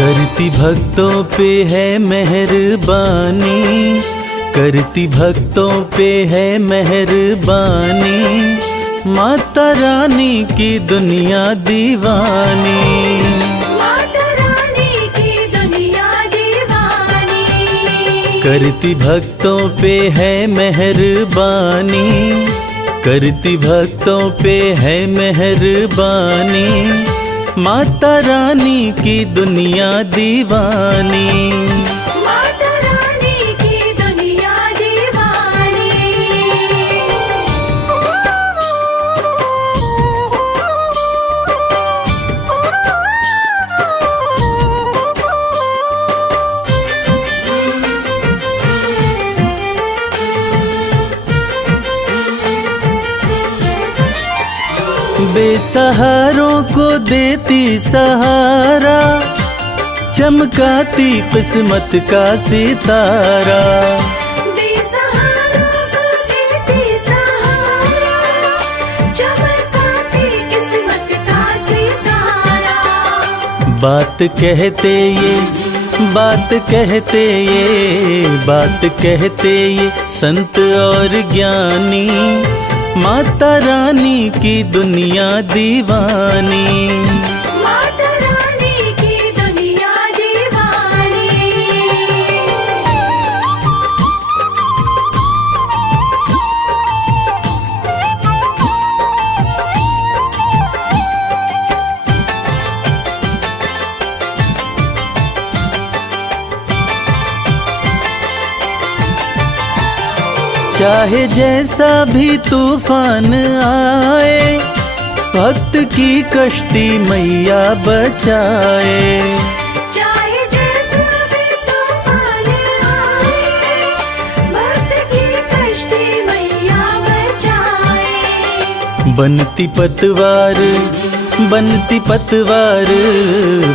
करती भक्तों पे है मेहरबानी, करती भक्तों पे है मेहरबानी, माता रानी की दुनिया दीवानी। माता रानी की दुनिया दीवानी। करती भक्तों पे है मेहरबानी, करती भक्तों पे है मेहरबानी, माता रानी की दुनिया दीवानी। माता रानी की दुनिया दीवानी। बेसहारों को देती सहारा, चमकाती किस्मत का सितारा। बेसहारों को देती सहारा, चमकाती किस्मत का सितारा। बात कहते ये, बात कहते ये, बात कहते ये संत और ज्ञानी, माता रानी की दुनिया दीवानी। माता रानी की दुनिया दीवानी। चाहे जैसा भी तूफान आए, भक्त की कश्ती मैया बचाए। चाहे जैसा भी तूफान आए, भक्त की कश्ती मैया बचाए। बनती पतवार, बनती पतवार,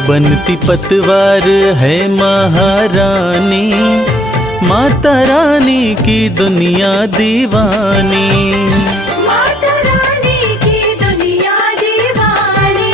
बनती पतवार है महारानी, माता रानी की दुनिया दीवानी। माता रानी की दुनिया दीवानी।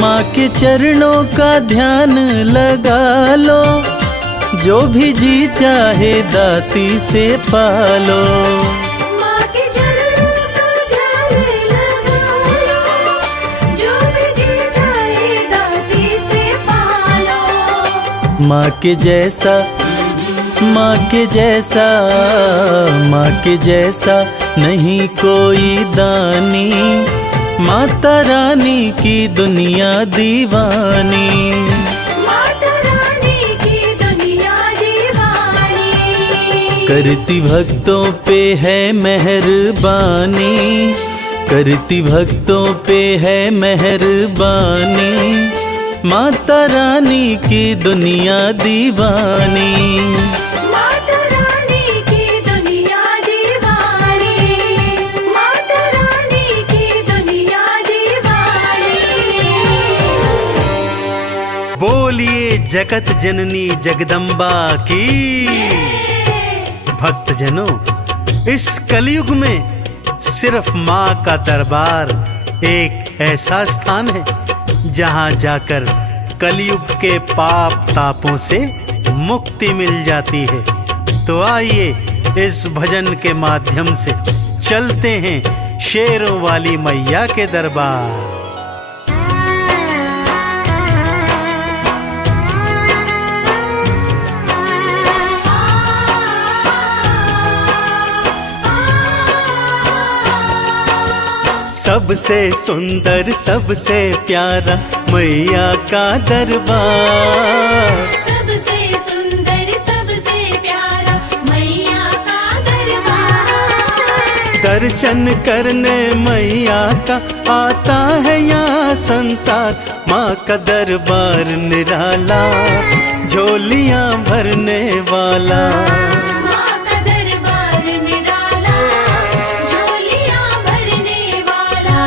माँ के चरणों का ध्यान लगा लो, जो भी जी चाहे दाती से पालो। माँ के चरणों का ध्यान लगा लो, जो भी जी चाहे दाती से पालो। माँ के जैसा, माँ के जैसा, माँ के जैसा नहीं कोई दानी, माता रानी की दुनिया दीवानी। माता रानी की दुनिया दीवानी। करती भक्तों पे है मेहरबानी, करती भक्तों पे है मेहरबानी, माता रानी की दुनिया दीवानी। माता रानी की दुनिया दीवानी। माता रानी की दुनिया दीवानी। बोलिए जगत जननी जगदम्बा की। भक्तजनों, इस कलयुग में सिर्फ माँ का दरबार एक ऐसा स्थान है जहाँ जाकर कलयुग के पाप तापों से मुक्ति मिल जाती है। तो आइए इस भजन के माध्यम से चलते हैं शेरों वाली मैया के दरबार। सबसे सुंदर सबसे प्यारा मैया का दरबार, सबसे सुंदर सबसे प्यारा मैया का दरबार। दर्शन करने मैया का आता है यहाँ संसार। माँ का दरबार निराला, झोलियाँ भरने वाला। माँ का दरबार निराला, झोलियाँ भरने वाला।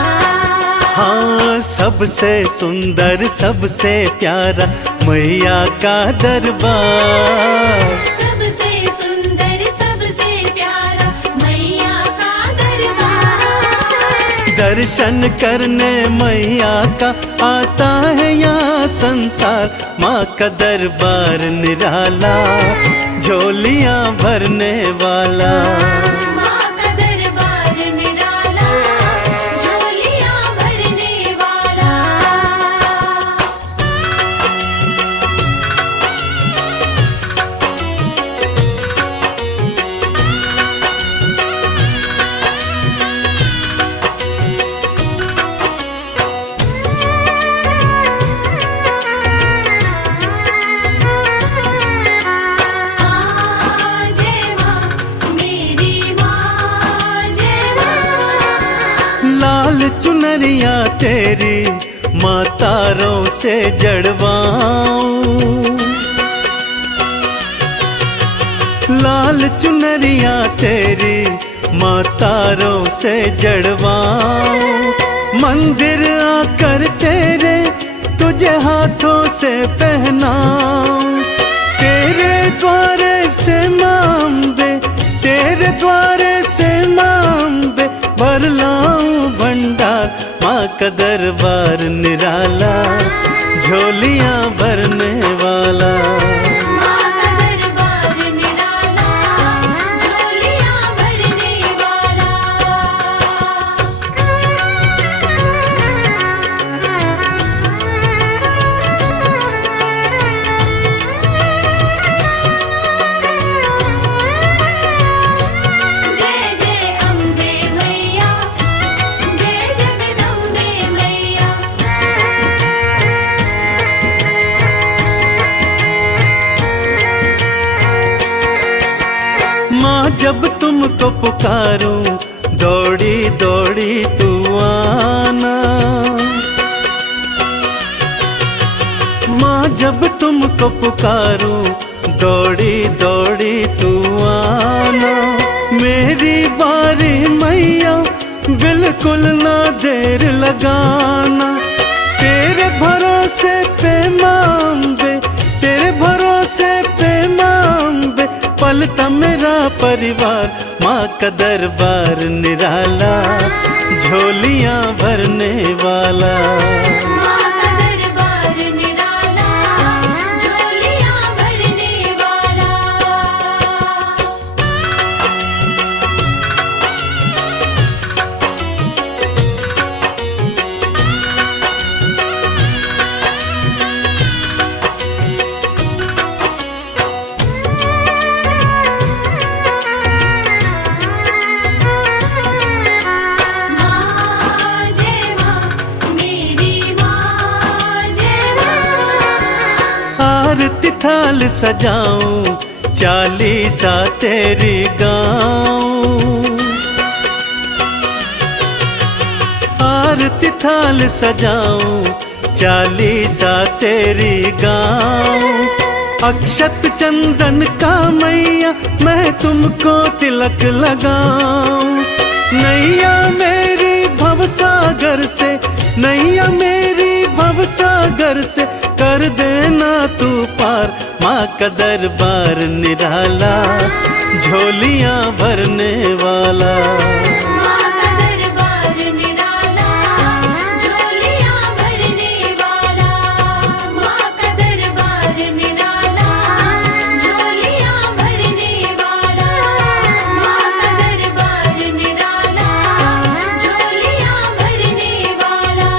सबसे सुंदर सबसे प्यारा मैया का दरबार। सबसे सुंदर सबसे प्यारा मैया का दरबार। दर्शन करने मैया का आता है यहाँ संसार। माँ का दरबार निराला झोलियाँ भरने वाला। माँ का दरबार निराला झोलियाँ भरने वाला। जय माँ मेरी माँ जय माँ। लाल चुनरिया तेरी माँ तारों से जड़वाऊं। लाल चुनरिया तेरी माँ तारों से जड़वाऊं। मंदिर आकर तेरे तुझे हाथों से पहनाऊं। तेरे द्वारे से माँ अम्बे, तेरे द्वारे से माँ अम्बे भर लाऊं भंडार। माँ का दरबार निराला झोलियाँ भरने वाला। माँ का दरबार निराला झोलियाँ भरने वाला। जय जय अम्बे मैया जय जगदम्बे मैया। माँ जब तुमको पुकारूं दौड़ी दौड़ी तू आना। माँ जब तुमको पुकारूं दौड़ी दौड़ी तू आना। मेरी बारी मैया बिल्कुल ना देर लगाना। तेरे भरोसे पे माँ अम्बे, तेरे भरोसे पे माँ अम्बे पलता मेरा परिवार। माँ का दरबार निराला झोलियाँ भरने वाला। माँ का दरबार निराला झोलियाँ भरने वाला। माँ जय माँ मेरी माँ जय माँ। आरती थाल सजाऊं चालीसा तेरी गाऊं। आरती थाल सजाऊं चालीसा तेरी गाऊं। अक्षत चंदन का मैया मैं तुमको तिलक लगाऊं। नैया मेरी भवसागर से, नैया मेरी भवसागर से कर देना तू पार। माँ का दरबार निराला झोलियाँ भरने वाला। माँ का दरबार निराला झोलियाँ भरने वाला। माँ का दरबार निराला झोलियाँ भरने वाला। माँ का दरबार निराला झोलियाँ भरने वाला।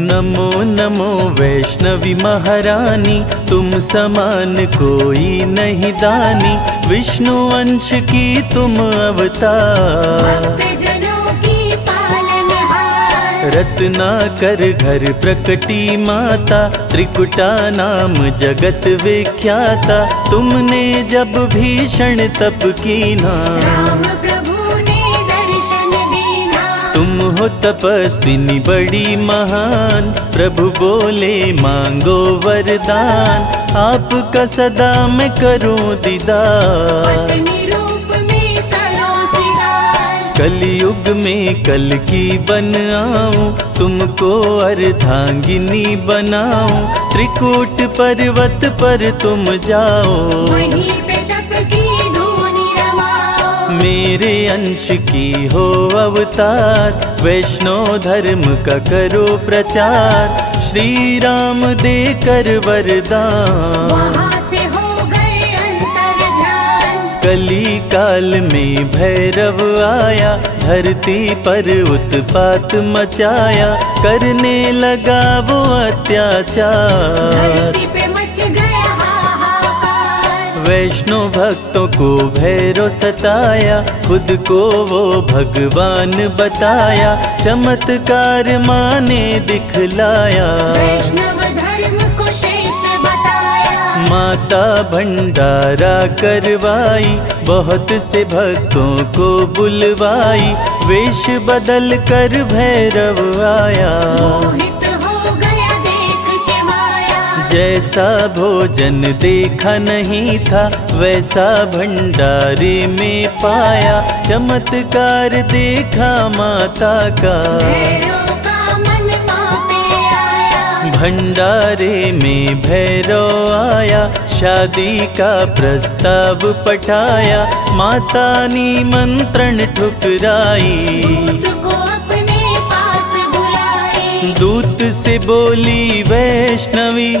नमो नमो वैष्णवी महारानी, तुम समान कोई नहीं दानी। विष्णु अंश की तुम अवतार, भक्तजनों की पालनहार। रत्नाकर घर प्रकटी माता, त्रिकुटा नाम जगत विख्याता। तुमने जब भीषण तप कीना, राम प्रभु ने दर्शन दीना। तुम हो तपस्विनी बड़ी महान, प्रभु बोले मांगो वरदान, आपका सदा मैं करूं दीदार। पत्नी रूप में करो सिंगार, कलयुग में कल की बन आऊं, तुमको अर्धांगिनी बनाऊं, त्रिकूट पर्वत पर तुम जाओ, वहीं पे तप की धूनी रमाओ। मेरे अंश की हो अवतार, वैष्णव धर्म का करो प्रचार, श्री राम देकर वरदान। वहाँ से हो गए अंतर ध्यान, कली काल में भैरव आया, धरती पर उत्पात मचाया, करने लगा वो अत्याचार। धरती पे मच गया हाहाकार, वैष्णव भक्तों को भैरव सताया, खुद को वो भगवान बताया, चमत्कार माने दिखलाया। वैष्णव धर्म को श्रेष्ठ बताया, माता भंडारा करवाई, बहुत से भक्तों को बुलवाई, वेश बदल कर भैरव आया। मोहित हो गया देख के माया, जैसा भोजन देखा नहीं था, वैसा भंडारे में पाया, चमत्कार देखा माता का। भैरव का मन मापे आया, भंडारे में भैरव आया, शादी का प्रस्ताव पठाया, माता निमंत्रण ठुकराई। दूत को अपने पास बुलाए, दूत से बोली वैष्णवी,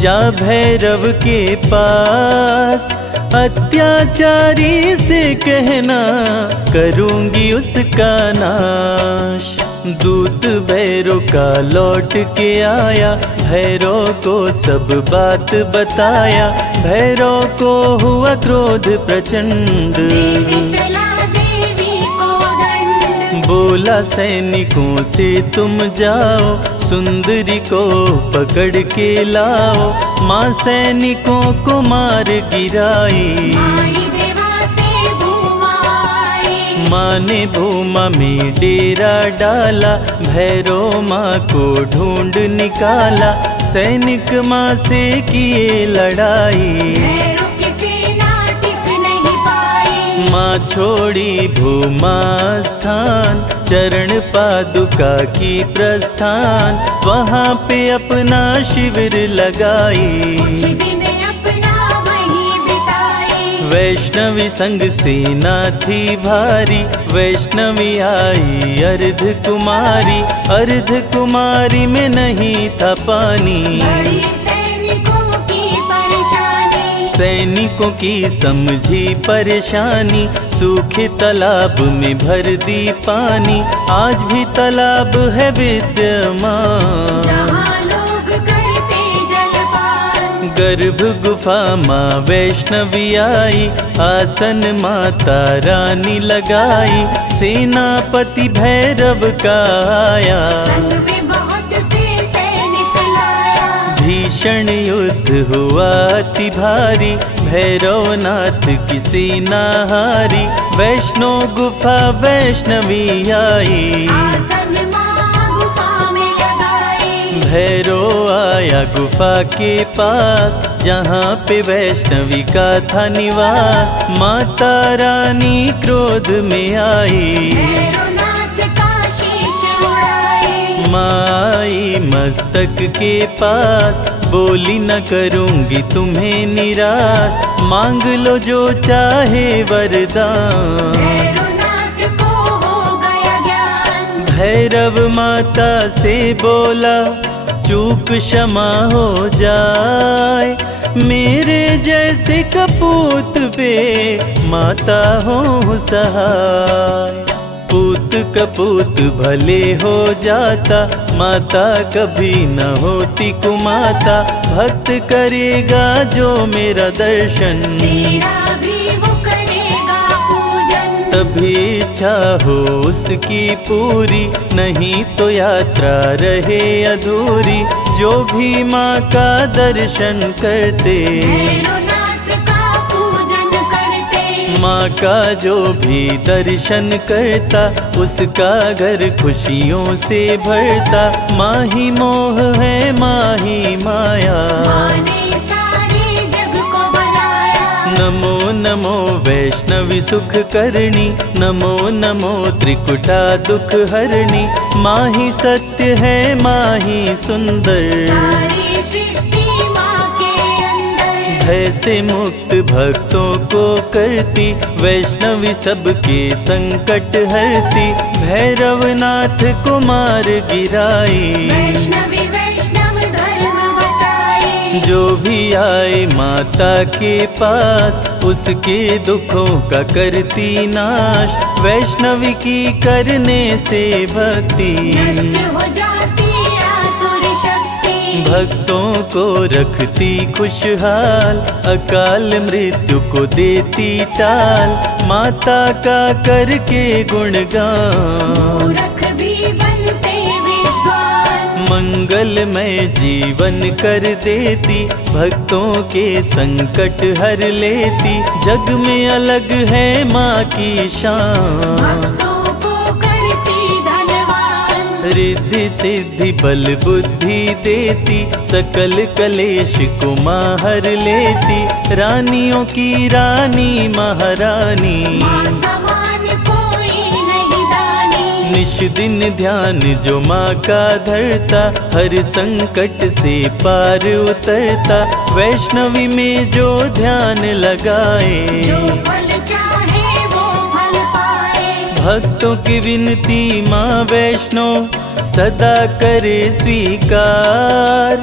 जा भैरव के पास, अत्याचारी से कहना करूंगी उसका नाश। दूत भैरव का लौट के आया, भैरव को सब बात बताया, भैरव को हुआ क्रोध प्रचंड, देने चला देवी को दंड। बोला सैनिकों से तुम जाओ, सुंदरी को पकड़ के लाओ, माँ सैनिकों को मार गिराई। आई देवा से भूमा आई, माँ ने भूमा में डेरा डाला, भैरव माँ को ढूंढ निकाला, सैनिक माँ से किए लड़ाई। भैरव की सेना टिक नहीं पाई, माँ छोड़ी भूमा स्थान, चरण पादुका की प्रस्थान, वहाँ पे अपना शिविर लगाई। कुछ दिन अपना वहीं बिताई, वैष्णवी संग सेना थी भारी, वैष्णवी आई अर्ध कुमारी, अर्ध कुमारी में नहीं था पानी। बड़ी सैनिकों की परेशानी, सैनिकों की समझी परेशानी, सूखे तालाब में भर दी पानी, आज भी तालाब है विद्यमान। जहाँ लोग करते जलपान, गर्भ गुफा माँ वैष्णवी आई, आसन माता रानी लगाई, सेनापति भैरव का आया। संग में बहुत से सैनिक लाया, भीषण युद्ध हुआ अति भारी, भैरवनाथ की सेना हारी, वैष्णो गुफा वैष्णवी आई। आसन माँ गुफा में लगाई, भैरव आया गुफा के पास, जहाँ पे वैष्णवी का था निवास, माता रानी क्रोध में आई। भैरवनाथ का शीश उड़ाई, माई मस्तक के पास, बोली न करूंगी तुम्हें निराश, मांग लो जो चाहे वरदान। भैरवनाथ को हो गया ज्ञान, भैरव माता से बोला, चूक क्षमा हो जाए, मेरे जैसे कपूत पे माता हो सहाय। पूत कपूत भले हो जाता, माता कभी न होती कुमाता, भक्त करेगा जो मेरा दर्शन, तेरा भी वो करेगा पूजन। तभी इच्छा हो उसकी पूरी, नहीं तो यात्रा रहे अधूरी, जो भी माँ का दर्शन करते। भैरवनाथ का पूजन करते, माँ का जो भी दर्शन करता उसका घर खुशियों से भरता। माँ ही मोह है, माँ ही माया, माँ ने सारे जग को बनाया। नमो नमो वैष्णवी सुख करणी, नमो नमो त्रिकुटा दुख हरणी। माँ ही सत्य है, माँ ही सुंदर, सारी सृष्टि माँ के अंदर। भय से मुक्त भक्तों को करती, वैष्णवी सबके संकट हरती। भैरवनाथ कुमार गिराई, वैष्णवी वैष्णव धर्म बचाए। जो भी आए माता के पास उसके दुखों का करती नाश। वैष्णवी की करने से भक्ति नष्ट हो जाती आसुर शक्ति। भक्तों को रखती खुशहाल, अकाल मृत्यु को देती टाल। माता का करके गुणगान, मूर्ख भी बनते विद्वान। मंगलमय जीवन कर देती, भक्तों के संकट हर लेती। जग में अलग है माँ की शान, भक्तों को करती धनवान। रिद्धि सिद्धि बल बुद्धि देती, सकल कलेश को माँ हर लेती। रानियों की रानी महारानी, माँ समान कोई नहीं दानी। निश दिन ध्यान जो माँ का धरता, हर संकट से पार उतरता। वैष्णवी में जो ध्यान लगाए, जो फल चाहे वो फल पाए। भक्तों की विनती माँ वैष्णो सदा करे स्वीकार।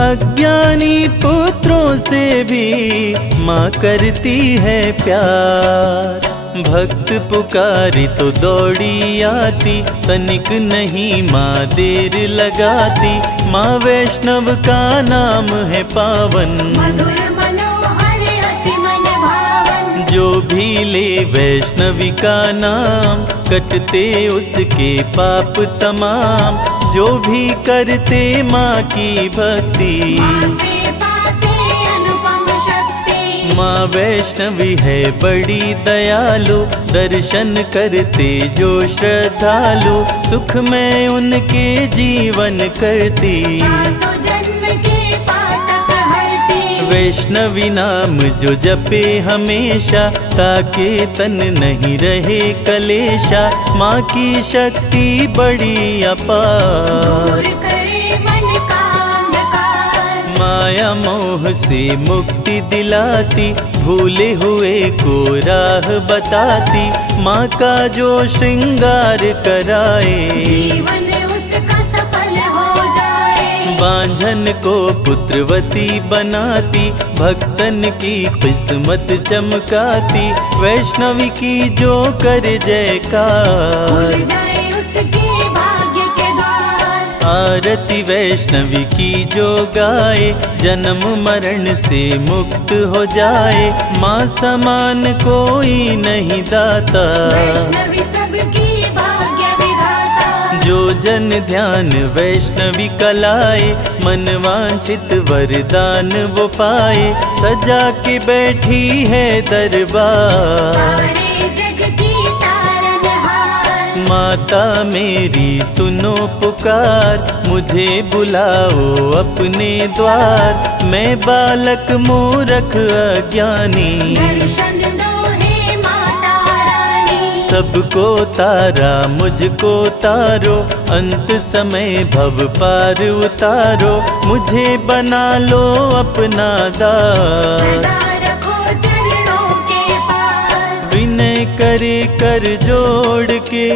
अज्ञानी पुत्रों से भी माँ करती है प्यार। भक्त पुकारी तो दौड़ी आती, तनिक नहीं माँ देर लगाती। माँ वैष्णव का नाम है पावन, मधुर मनोहर अति मन भावन। जो भी ले वैष्णवी का नाम कटते उसके पाप तमाम। जो भी करते माँ की भक्ति, माँ से पाते अनुपम शक्ति। माँ वैष्णवी है बड़ी दयालु, दर्शन करते जो श्रद्धालु। सुख में उनके जीवन करती, सातों जन्म के पातक हरती। वैष्णवी नाम जो जपे हमेशा, ताके तन नहीं रहे कलेशा। माँ की शक्ति बड़ी अपार, दूर करे मन का अंधकार। माया मोह से मुक्ति दिलाती, भूले हुए को राह बताती। माँ का जो श्रृंगार कराए, जीवन उसका सफल हो जाए। बांझन को पुत्रवती बनाती, भक्तन की किस्मत चमकाती। वैष्णवी की जो कर जयकार, खुल जाए उसके भाग्य के द्वार। आरती वैष्णवी की जो गाए, जन्म मरण से मुक्त हो जाए। माँ समान कोई नहीं दाता, वैष्णवी सबकी भाग्य विधाता। जो जन ध्यान वैष्णवी कलाए, मन वांछित वरदान वो पाए। सजा के बैठी है दरबार, सारे जग की तारनहार। माता मेरी सुनो पुकार, मुझे बुलाओ अपने द्वार। मैं बालक मूरख अज्ञानी, दर्शन दो हे माता रानी। सबको तारा मुझको तारो, अंत समय भव पार उतारो। मुझे बना लो अपना दास, सदा रखो चरणों के पास। विनय करे कर जोड़ के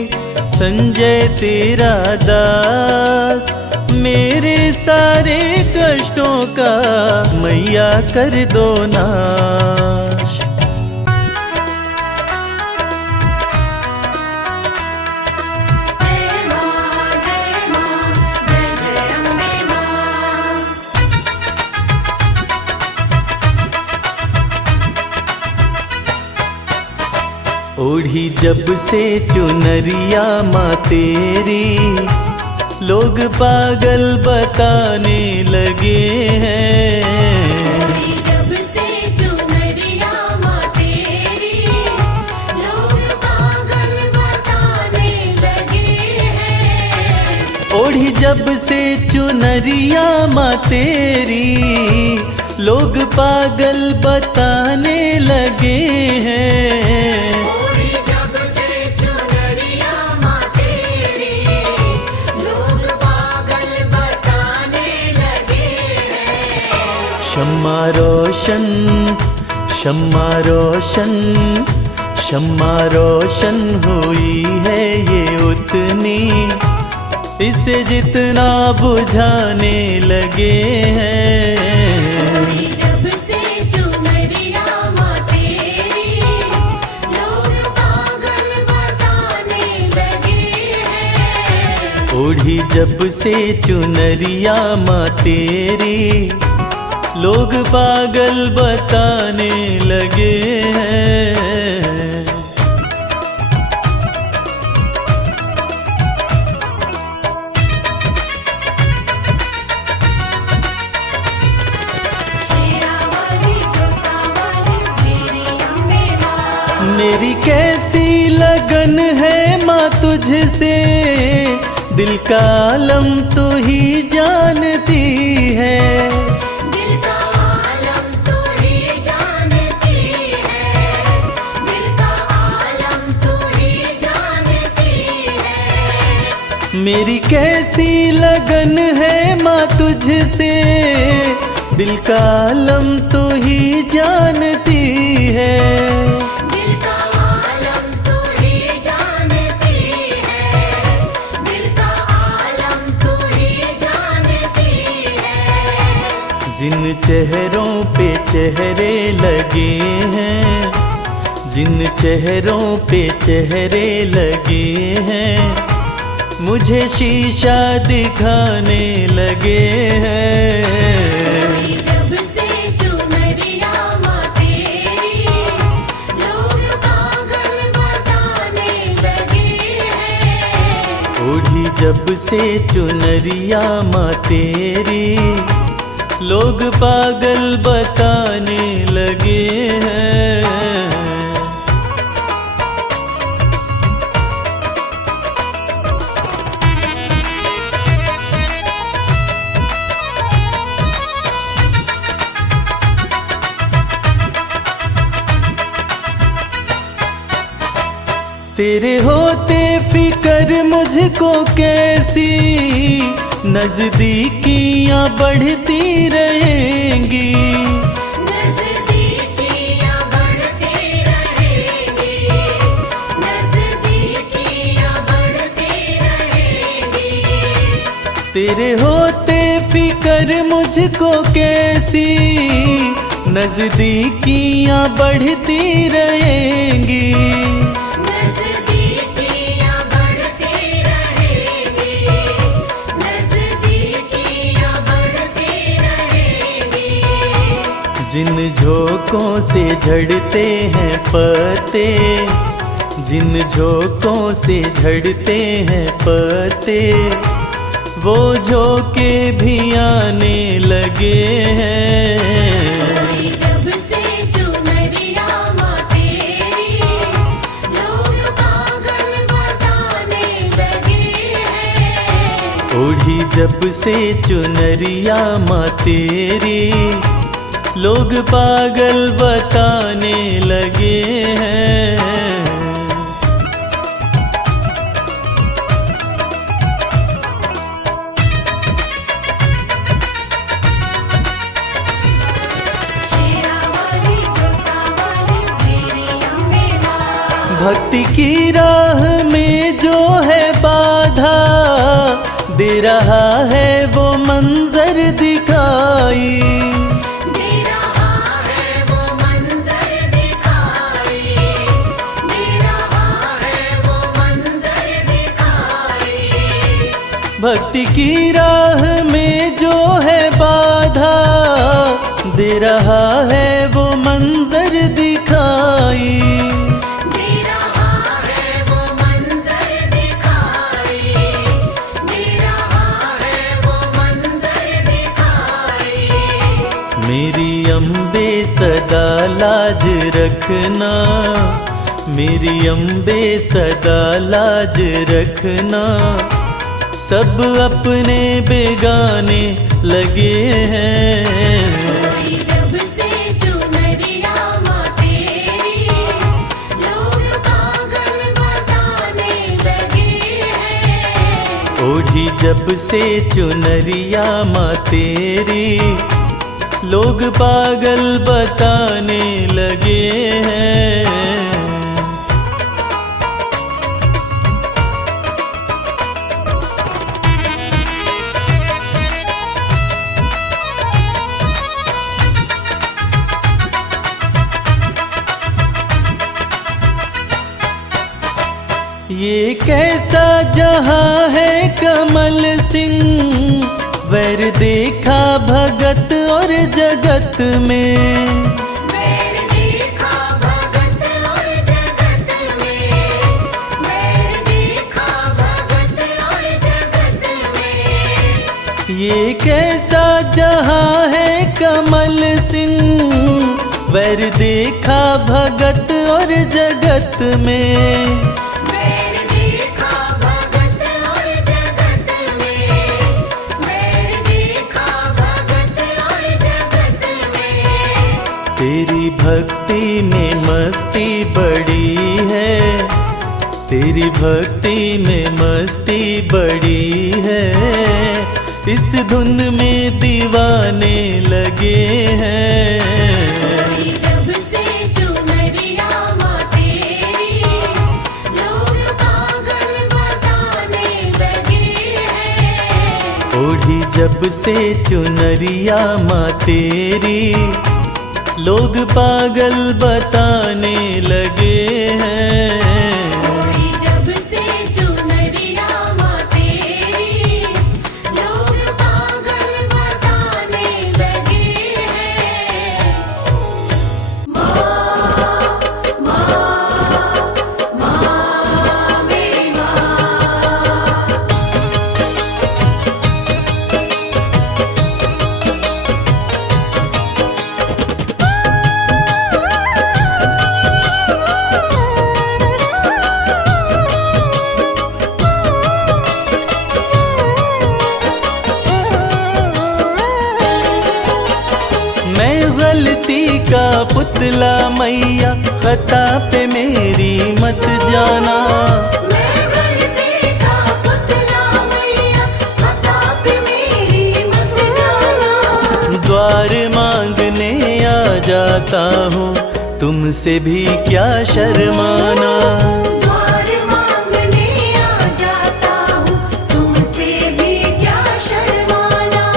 संजय तेरा दास। मेरे सारे कष्टों का मैया कर दो नाश। जय माँ जय माँ जय जय अम्बे माँ। ओढ़ी जब से चुनरिया माँ तेरी, लोग पागल बताने लगे हैं। जब से चुनरिया माँ तेरी, ओढ़ी जब से चुनरिया माँ तेरी, लोग पागल बताने लगे हैं। ओढ़ी जब से चुनरिया माँ तेरी, लोग पागल बताने लगे हैं। शम्मा रोशन, शम्मा रोशन, शम्मा रोशन हुई है ये उतनी, इसे जितना बुझाने लगे हैं। ओढ़ी जब से चुनरिया माँ तेरी, लोग पागल बताने लगे हैं। ओढ़ी जब से चुनरिया माँ तेरी, लोग पागल बताने लगे हैं। तेरा वाली जोता वाली मेरी अम्बे माँ। मेरी कैसी लगन है माँ तुझसे, दिल का आलम तू ही जानती है। दिल का आलम तू ही जानती है, दिल का आलम तू ही जानती है। मेरी कैसी लगन है माँ तुझसे, दिल का आलम तू ही जानती है। दिल का आलम तू ही जानती है, दिल का आलम तू ही जानती है। जिन चेहरों पे चेहरे लगे हैं, जिन चेहरों पे चेहरे लगे हैं, मुझे शीशा दिखाने लगे हैं। ओढ़ी जब से चुनरिया माँ तेरी, लोग पागल बताने लगे हैं। ओढ़ी जब से चुनरिया माँ तेरी, लोग पागल बताने लगे हैं। तेरे होते फिकर मुझको कैसी, नजदीकियां बढ़ती रहेंगी। नज़दीकियाँ बढ़ती रहेंगी, नज़दीकियाँ बढ़ती रहेंगी। तेरे होते फिकर मुझको कैसी, नजदीकियां बढ़ती रहेंगी। नज़दीकियाँ बढ़ती रहेंगी, नज़दीकियाँ बढ़ती रहेंगी। जिन झोंकों से झड़ते हैं पत्ते, जिन झोंकों से झड़ते हैं पत्ते, वो झोंके भी आने लगे हैं। ओढ़ी जब से चुनरिया माँ तेरी, लोग पागल बताने लगे हैं। ओढ़ी जब से चुनरिया माँ तेरी, लोग पागल बताने लगे हैं। तेरा वाली जोता वाली मेरी अम्बे माँ। भक्ति की राह में जो है बाधा, दे रहा है वो मंजर दिखाई। दे रहा है वो मंजर दिखाई, दे रहा है वो मंजर दिखाई। भक्ति की राह में जो है बाधा, दे रहा है वो मंजर दिखाई। दे रहा है वो मंजर दिखाई, दे रहा है वो मंजर दिखाई। मेरी अम्बे सदा लाज रखना, मेरी अम्बे सदा लाज रखना, सब अपने बेगाने लगे हैं। ओढ़ी जब से चुनरिया माँ तेरी, लोग पागल बताने लगे हैं। ओढ़ी जब से चुनरिया माँ तेरी, लोग पागल बताने लगे हैं। ये कैसा जहां है कमल सिंह, वैर देखा भगत और जगत में। वैर देखा भगत और जगत में, वैर देखा भगत और जगत में। ये कैसा जहां है कमल सिंह, वैर देखा भगत और जगत में। वैर देखा भगत और जगत में, वैर देखा भगत और जगत में। तेरी भक्ति में मस्ती बड़ी है, तेरी भक्ति में मस्ती बड़ी है। इस धुन में दीवाने लगे हैं। ओढ़ी जब से चुनरिया माँ तेरी, लोग पागल बताने लगे हैं। ओढ़ी जब से चुनरिया माँ तेरी, लोग पागल बताने लगे हैं। ओढ़ी जब से चुनरिया माँ तेरी, लोग पागल बताने लगे हैं। माँ, माँ, माँ मेरी माँ। मैं गलती का पुतला मैया, खता पे मेरी मत जाना। मैं गलती का पुतला मैया, खता पे मेरी मत जाना। द्वार मांगने आ जाता हूँ, तुमसे भी क्या शर्माना। द्वार मांगने आ जाता हूँ, तुमसे भी क्या शर्माना।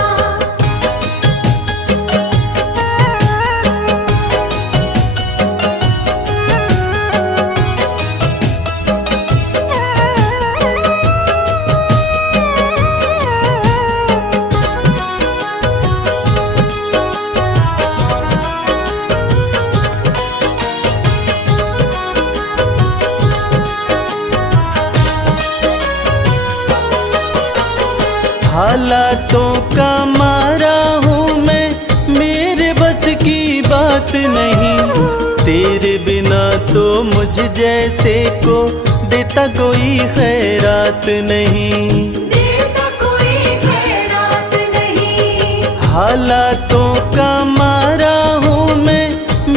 हालातों का मारा हूँ मैं, मेरे बस की बात नहीं। तेरे बिना तो मुझ जैसे को देता कोई खैरात नहीं। देता कोई खैरात नहीं। हालातों का मारा हूँ मैं,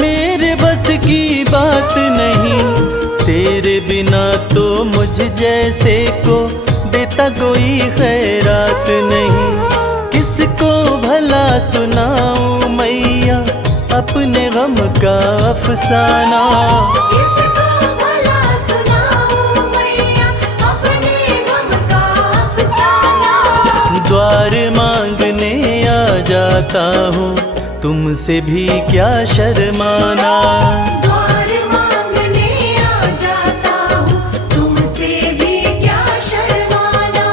मेरे बस की बात नहीं। तेरे बिना तो मुझ जैसे को देता कोई खैरात नहीं। किसको भला सुनाऊं मैया अपने गम का अफसाना। किसको भला सुनाऊं मैया अपने गम का अफसाना। द्वार मांगने आ जाता हूँ, तुमसे भी क्या शर्माना। द्वार मांगने आ जाता हूँ, तुमसे भी क्या शर्माना।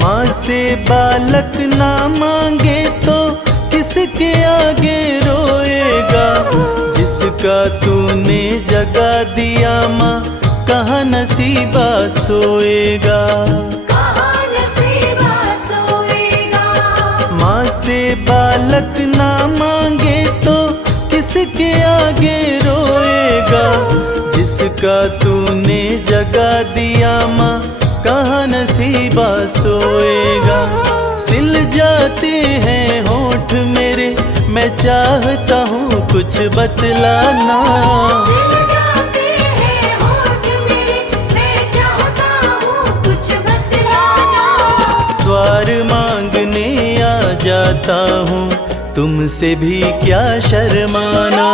माँ से बालक ना मांगे तो किसके आगे रोएगा। जिस जिसका तूने जगा दिया माँ कहाँ नसीबा सोएगा। कहाँ नसीबा सोएगा। माँ से बालक ना मांगे तो किसके आगे रोएगा। जिसका तूने जगा दिया माँ कहाँ नसीबा सोएगा। सिल जाते हैं होंठ मेरे मैं चाहता हूँ कुछ बतलाना। सिल जाते हैं होंठ मेरे मैं चाहता हूँ कुछ बतलाना। द्वार मांगने आ जाता हूँ तुमसे भी क्या शर्माना।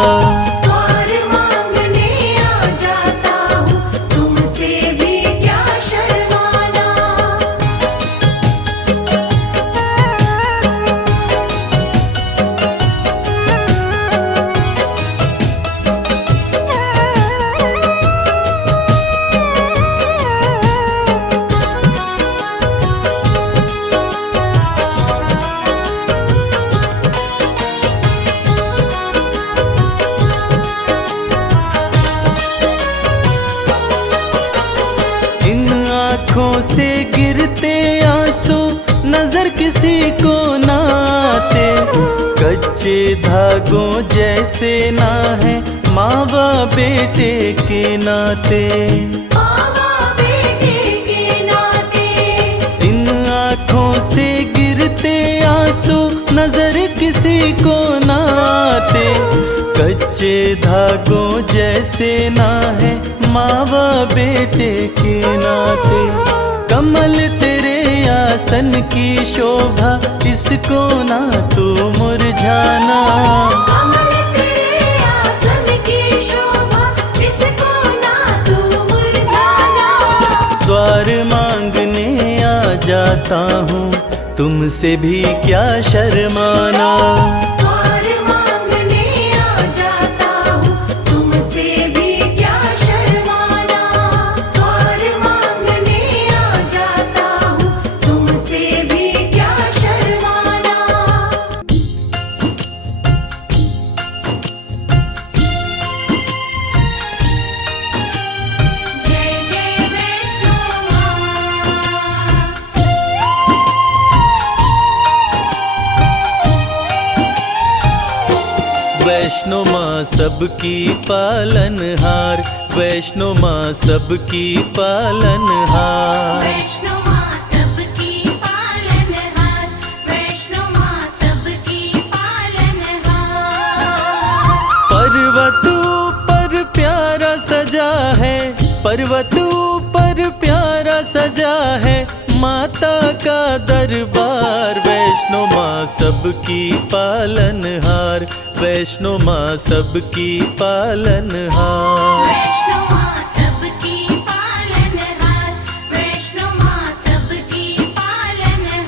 द्वार मांगने आ जाता हूँ तुमसे भी क्या शर्माना। इन आँखों से गिरते आंसू नजर किसी को ना आते। कच्चे धागों जैसे ना है माँ व बेटे के नाते। मावा बेटे के नाते। इन आँखों से गिरते आंसू नजर किसी को ना आते। कच्चे धागों जैसे ना है माँ व बेटे के नाते। कमल तेरे आसन की शोभा इसको ना तू मुरझाना। कमल तेरे आसन की शोभा इसको ना तू मुरझाना। द्वार मांगने आ जाता हूँ तुमसे भी क्या शर्माना। द्वार मांगने आ जाता हूँ तुमसे भी क्या शर्माना। द्वार मांगने आ जाता हूँ तुमसे भी क्या शर्माना। जय जय वैष्णो माँ। वैष्णो माँ सबकी पालनहार। वैष्णो माँ सबकी पालनहार। वैष्णो माँ सबकी पालनहार। वैष्णो माँ सबकी पालनहार। पर्वत ऊपर प्यारा सजा है। पर्वत ऊपर प्यारा सजा है माता का दरबार। वैष्णो माँ सबकी पालनहार। वैष्णो माँ सबकी पालनहार। वैष्णो माँ सबकी पालनहार। वैष्णो माँ सबकी पालनहार।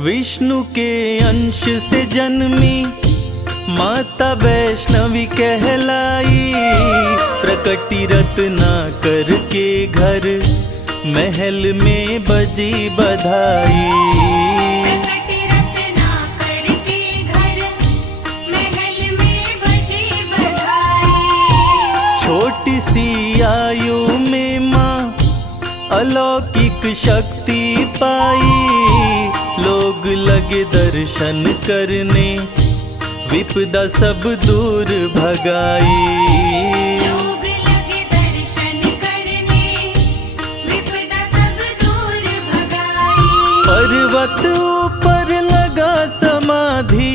विष्णु के अंश से जन्मी माता वैष्णवी कहलाई। प्रकटी रत्ना करके घर महल में बजी बधाई। प्रकटी रत्ना करके घर महल में बजी बधाई। छोटी सी आयु में माँ अलौकिक शक्ति पाई। लोग लगे दर्शन करने विपदा सब दूर भगाई। लोग लगे दर्शन करने विपदा सब दूर भगाई। पर्वत ऊपर लगा समाधि।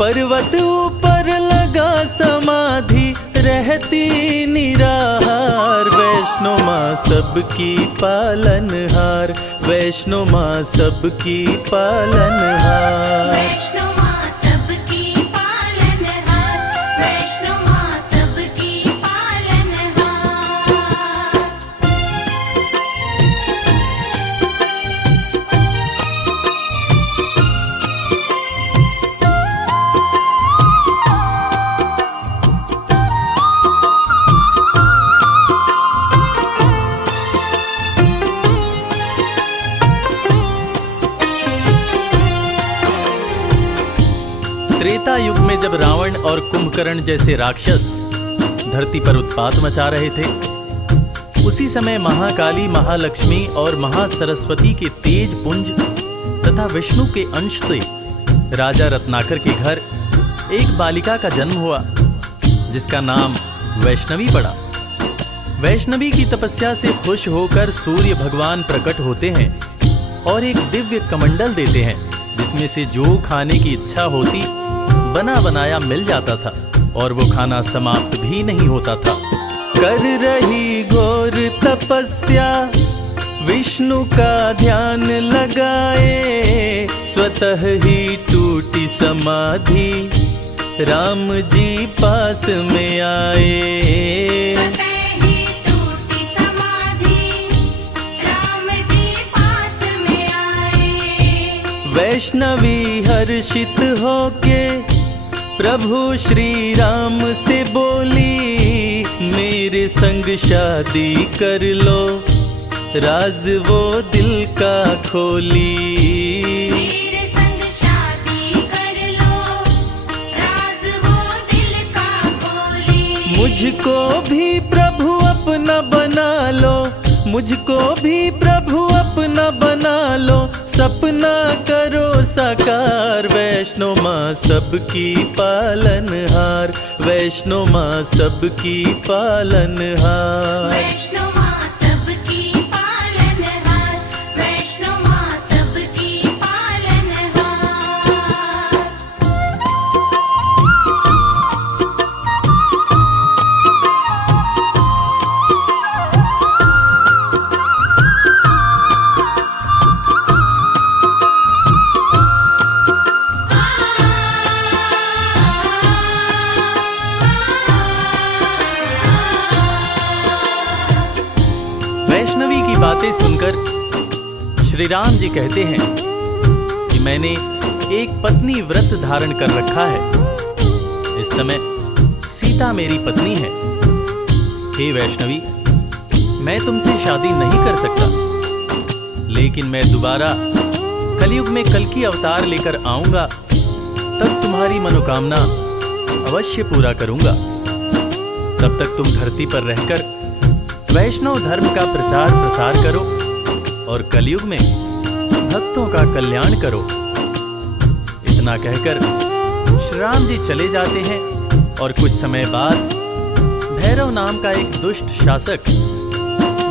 पर्वत ऊपर लगा समाधि रहती निराहार। वैष्णो माँ सबकी पालनहार। वैष्णो माँ सबकी पालनहार। वैष्णो माँ सबकी पालनहार। वैष्णो माँ सबकी पालनहार। त्रेता युग में जब रावण और कुंभकर्ण जैसे राक्षस धरती पर उत्पात मचा रहे थे, उसी समय महाकाली, महालक्ष्मी और महासरस्वती के तेज पुंज तथा विष्णु के अंश से राजा रत्नाकर के घर एक बालिका का जन्म हुआ, जिसका नाम वैष्णवी पड़ा। वैष्णवी की तपस्या से खुश होकर सूर्य भगवान प्रकट होते हैं और एक दिव्य कमंडल देते हैं, जिसमें से जो खाने की इच्छा होती बना बनाया मिल जाता था और वो खाना समाप्त भी नहीं होता था। कर रही घोर तपस्या विष्णु का ध्यान लगाए, स्वतः ही टूटी समाधि राम जी पास में आए। स्वतः ही टूटी समाधि राम जी पास में आए। वैष्णवी हर्षित होके प्रभु श्री राम से बोली, मेरे संग शादी कर लो, राज वो दिल का खोली। मेरे संग शादी कर लो, राज वो दिल का खोली। मुझको भी प्रभु अपना बना लो, मुझको भी प्रभु अपना बना लो, सपना करो साकार। वैष्णो माँ सबकी पालनहार, वैष्णो माँ सबकी पालनहार। वैष्णो माँ सबकी पालनहार, वैष्णो माँ सबकी पालनहार। वैष्णवी की बातें सुनकर श्री राम जी कहते हैं कि मैंने एक पत्नी व्रत धारण कर रखा है, इस समय सीता मेरी पत्नी है। हे वैष्णवी, मैं तुमसे शादी नहीं कर सकता, लेकिन मैं दोबारा कलयुग में कल्कि अवतार लेकर आऊंगा, तब तुम्हारी मनोकामना अवश्य पूरा करूंगा। तब तक तुम धरती पर रहकर वैष्णव धर्म का प्रचार प्रसार करो और कलयुग में भक्तों का कल्याण करो। इतना कहकर श्री राम जी चले जाते हैं और कुछ समय बाद भैरव नाम का एक दुष्ट शासक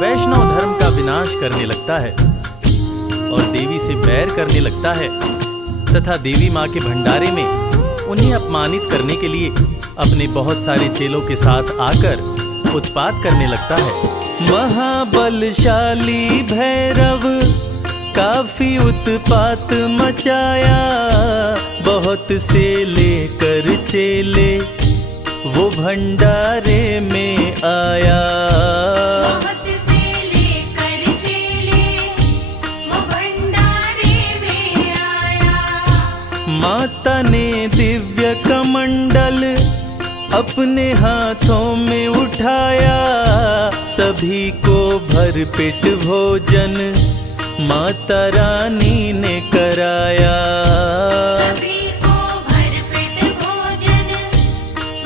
वैष्णव धर्म का विनाश करने लगता है और देवी से बैर करने लगता है तथा देवी माँ के भंडारे में उन्हें अपमानित करने के लिए अपने बहुत सारे चेलों के साथ आकर उत्पात करने लगता है। महाबलशाली भैरव काफी उत्पात मचाया, बहुत से लेकर चेले वो भंडारे में आया। बहुत से लेकर चेले वो भंडारे में आया। माता ने दिव्य कमंडल अपने हाथों में उठाया, सभी को भरपेट भोजन माता रानी ने कराया। सभी को भरपेट भोजन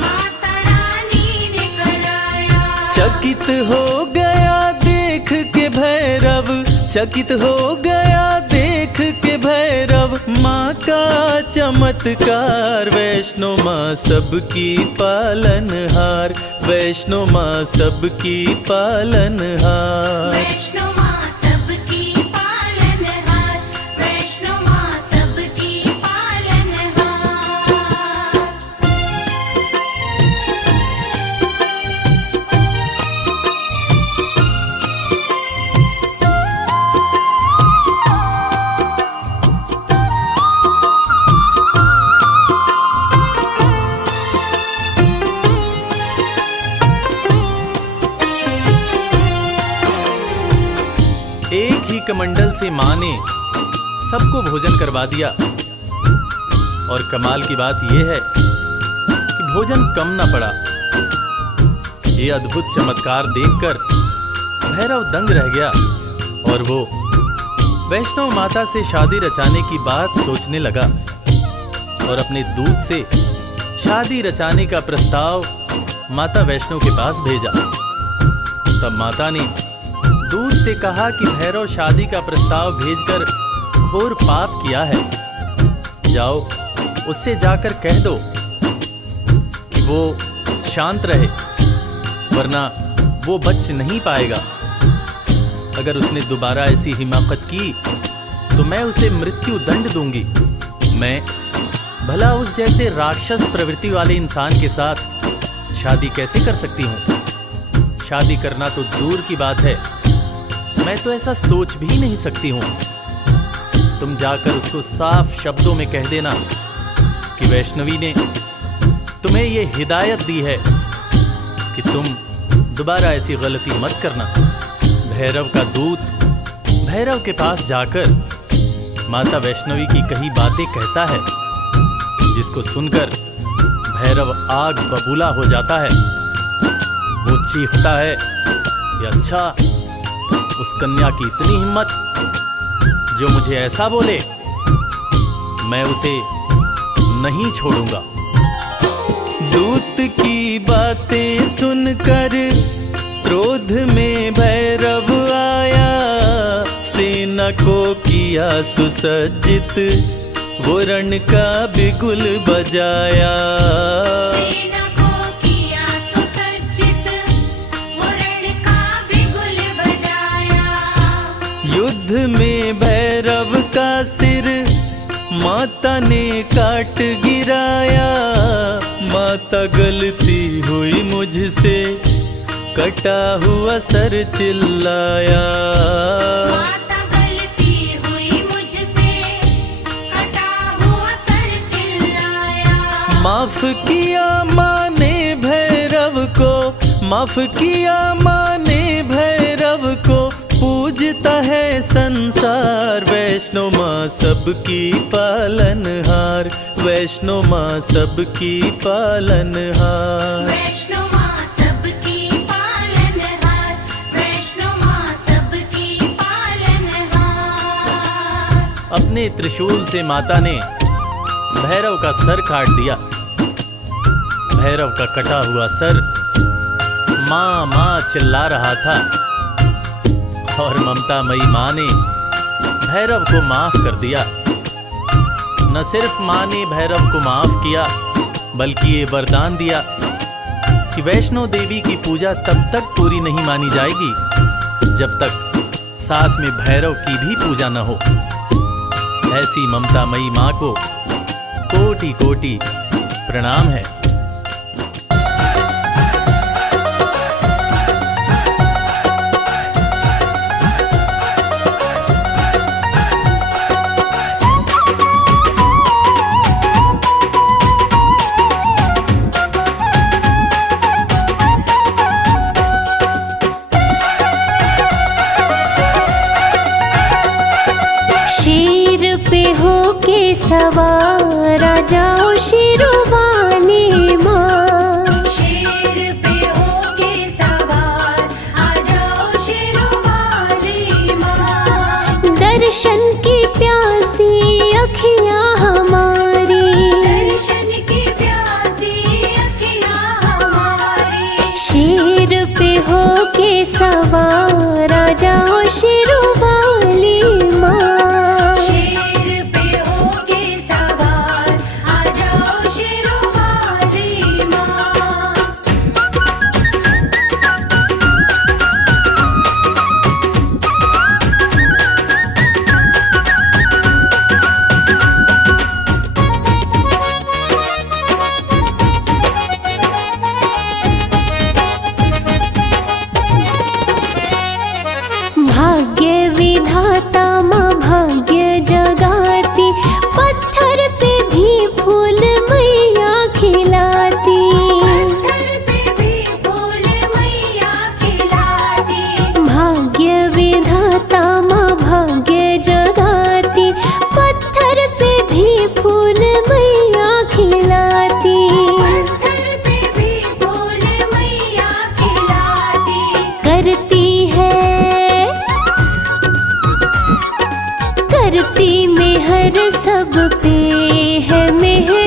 माता रानी ने कराया। चकित हो गया देख के भैरव, चकित हो गया देख के भैरव माँ का चमत्कार। वैष्णो माँ सबकी पालनहार, वैष्णो माँ सबकी पालनहार। वैष्णो माँ सबकी पालनहार, वैष्णो माँ सबकी पालनहार। एक ही कमंडल से माँ ने सबको भोजन करवा दिया और कमाल की बात यह है कि भोजन कम न पड़ा। ये अद्भुत चमत्कार देखकर भैरव दंग रह गया और वो वैष्णव माता से शादी रचाने की बात सोचने लगा। और अपने दूत से शादी रचाने का प्रस्ताव माता वैष्णो के पास भेजा। तब माता ने दूत से कहा कि भैरव शादी का प्रस्ताव भेजकर घोर पाप किया है। जाओ, उससे जाकर कह दो कि वो शांत रहे, वरना वो बच नहीं पाएगा। अगर उसने दोबारा ऐसी हिमाकत की तो मैं उसे मृत्यु दंड दूंगी। मैं भला उस जैसे राक्षस प्रवृत्ति वाले इंसान के साथ शादी कैसे कर सकती हूँ? शादी करना तो दूर की बात है, मैं तो ऐसा सोच भी नहीं सकती हूँ। तुम जाकर उसको साफ शब्दों में कह देना कि वैष्णवी ने तुम्हें ये हिदायत दी है कि तुम दोबारा ऐसी गलती मत करना। भैरव का दूत भैरव के पास जाकर माता वैष्णवी की कही बातें कहता है, जिसको सुनकर भैरव आग बबूला हो जाता है। वो चीखता है कि अच्छा, उस कन्या की इतनी हिम्मत जो मुझे ऐसा बोले, मैं उसे नहीं छोड़ूंगा। दूत की बातें सुनकर क्रोध में भैरव आया, सेना को किया सुसज्जित, वो रण का बिगुल बजाया। सेना को किया सुसज्जित, वो रण का बिगुल बजाया। युद्ध में भैरव का सिर माता ने काट गिराया। माता गलती हुई मुझसे, कटा हुआ सर चिल्लाया। माता गलती हुई मुझसे, कटा हुआ सर चिल्लाया। माफ किया माँ ने भैरव को, माफ किया माँ ने भैरव को, पूजता है संसार। वैष्णो माँ सबकी पालनहार, वैष्णो माँ सबकी पालनहार। वैष्णो माँ सबकी पालनहार, वैष्णो माँ सबकी पालनहार। अपने त्रिशूल से माता ने भैरव का सर काट दिया। भैरव का कटा हुआ सर माँ माँ चिल्ला रहा था, और ममतामयी माँ ने भैरव को माफ कर दिया। न सिर्फ माँ ने भैरव को माफ किया, बल्कि ये वरदान दिया कि वैष्णो देवी की पूजा तब तक पूरी नहीं मानी जाएगी जब तक साथ में भैरव की भी पूजा न हो। ऐसी ममतामयी माँ को कोटि कोटि प्रणाम है। शेर पे होके सवार आ जाओ शेरवाली माँ। शेर पे होके सवार आ जाओ शेरवाली माँ। दर्शन की प्यासी अखियाँ हमारी, दर्शन की प्यासी अखियाँ हमारी। शेर पे होके सवार आ जाओ शेरवाली माँ। शेर पे होके सवार आ जाओ शेरवाली माँ। भाग्य विधाता माँ भाग्य जगाती, पत्थर पे भी फूल मैया खिलाती। पत्थर पे भी फूल मैया खिलाती। भाग्य विधाता माँ भाग्य जगाती, पत्थर पे भी फूल मैया खिलाती। पत्थर पे भी फूल मैया खिलाती। करती मेहर सब पे है मेहर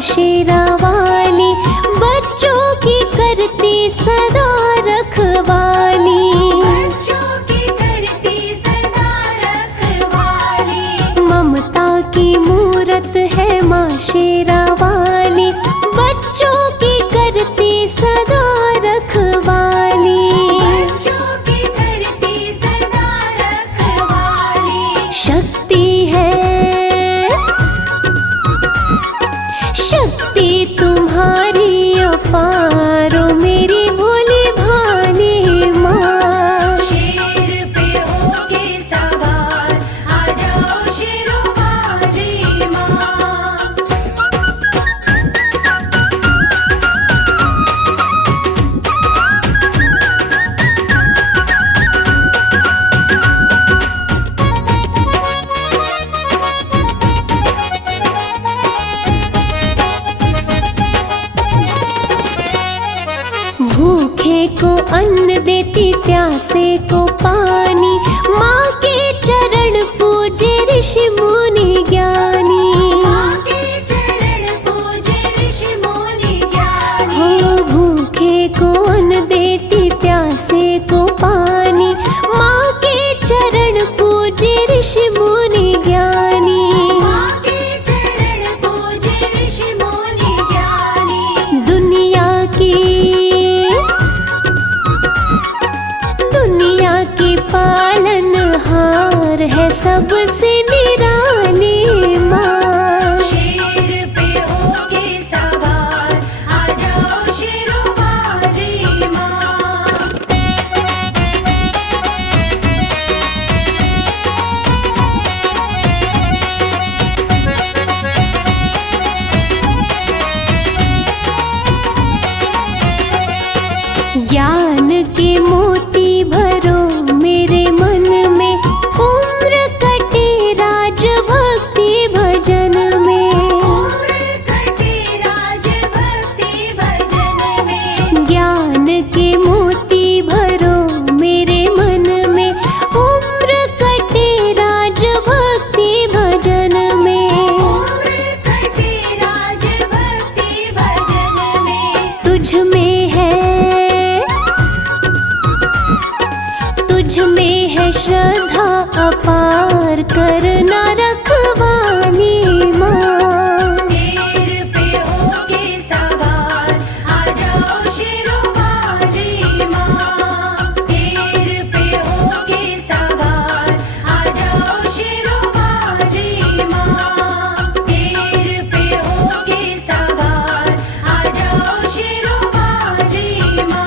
शेरा वाली, बच्चों की करती सदा रखवाली। बच्चों की करती सदा रखवाली। ममता की मूरत है माँ शेरा वाली, बच्चों की करती सदा रखवाली। बच्चों की करती सदा रखवाली। शक्ति है, शक्ति तुम्हारी अपार, ओ मेरी भोली भाली माँ। शेर पे होके सवार, आ जाओ शेरों वाली माँ। भूखे को अन्न देती, प्यासे को पानी, माँ के चरण पूजे ऋषि मुनि ज्ञानी। माँ के चरण पूजे ऋषि मुनि ज्ञानी। हो भूखे को अन्न देती, प्यासे को पानी, माँ के चरण पूजे ऋषि मुनि ज्ञानी। माँ के चरण पूजे ऋषि मुनि ज्ञानी। दुनिया की पालनहार है सबसे निराली माँ। शेर पे होके सवार, आ जाओ शेरों वाली माँ। ज्ञान के मोती भरो मेरे मन में, उम्र कटे राज भक्ति भजन में। उम्र कटे राज भक्ति भजन में। ज्ञान के मोती भरो मेरे मन में, उम्र कटे राज भक्ति भजन में। उम्र कटे राज भक्ति भजन में। तुझ में है, तुझ में है श्रद्धा अपार, करना रखवाली माँ। शेर पे होके सवार, आ जाओ शेरों वाली माँ। शेर पे होके सवार, आ जाओ शेरों वाली माँ। शेर पे होके सवार, आ जाओ शेरों वाली माँ।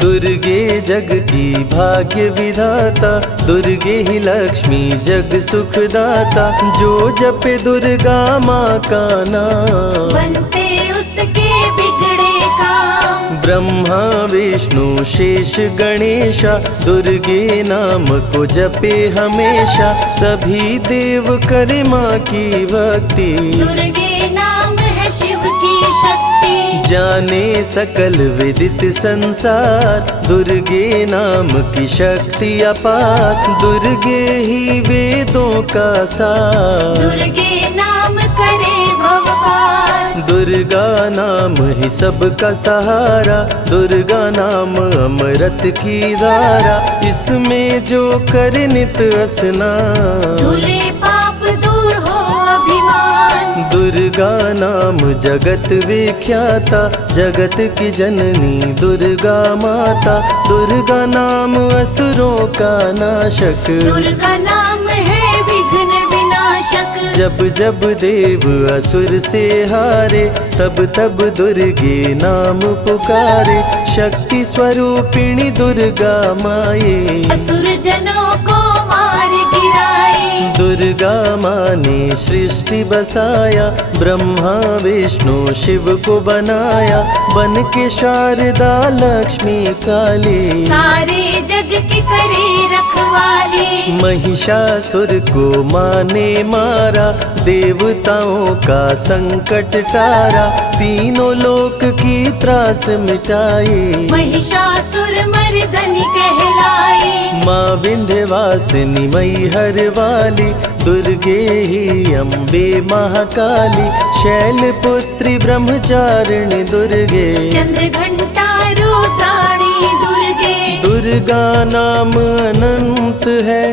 दुर्गे जग की भाग्य विधाता, दुर्गे ही लक्ष्मी जग सुखदाता। जो जपे दुर्गा माँ का नाम, बनते उसके बिगड़े काम। ब्रह्मा विष्णु शेष गणेशा, दुर्गे नाम को जपे हमेशा। सभी देव करे माँ की भक्ति, दुर्गे नाम है शिव की शक्ति। जाने सकल विदित संसार, दुर्गे नाम की शक्ति अपार। दुर्गे ही वेदों का सार, दुर्गे नाम करे भवपार। दुर्गा नाम ही सबका सहारा, दुर्गा नाम अमृत की धारा। इसमें जो करे नित स्नान, धुले पाप दूर हो अभिमान। दुर्गा नाम जगत विख्याता, जगत की जननी दुर्गा माता। दुर्गा नाम असुरों का नाशक, दुर्गा नाम है विघ्न विनाशक। जब जब देव असुर से हारे, तब तब दुर्गे नाम पुकारे। शक्ति स्वरूपिणी दुर्गा माये, असुर जनों को मार गिराए। दुर्गा माँ ने सृष्टि बसाया, ब्रह्मा विष्णु शिव को बनाया, बन के शारदा लक्ष्मी काली। सारे जग की करे रखवाली। महिषासुर को माँ ने मारा, देवताओं का संकट टारा, तीनों लोक की त्रास मिटाई। महिषासुर मर्दनी कहलाई। माँ विंध्यवासिनी मैहर वाली, दुर्गे ही अम्बे महाकाली, शैलपुत्री ब्रह्मचारिणी दुर्गे। चंद्र घंटा रुद्राणी दुर्गे। दुर्गा नाम अनंत है,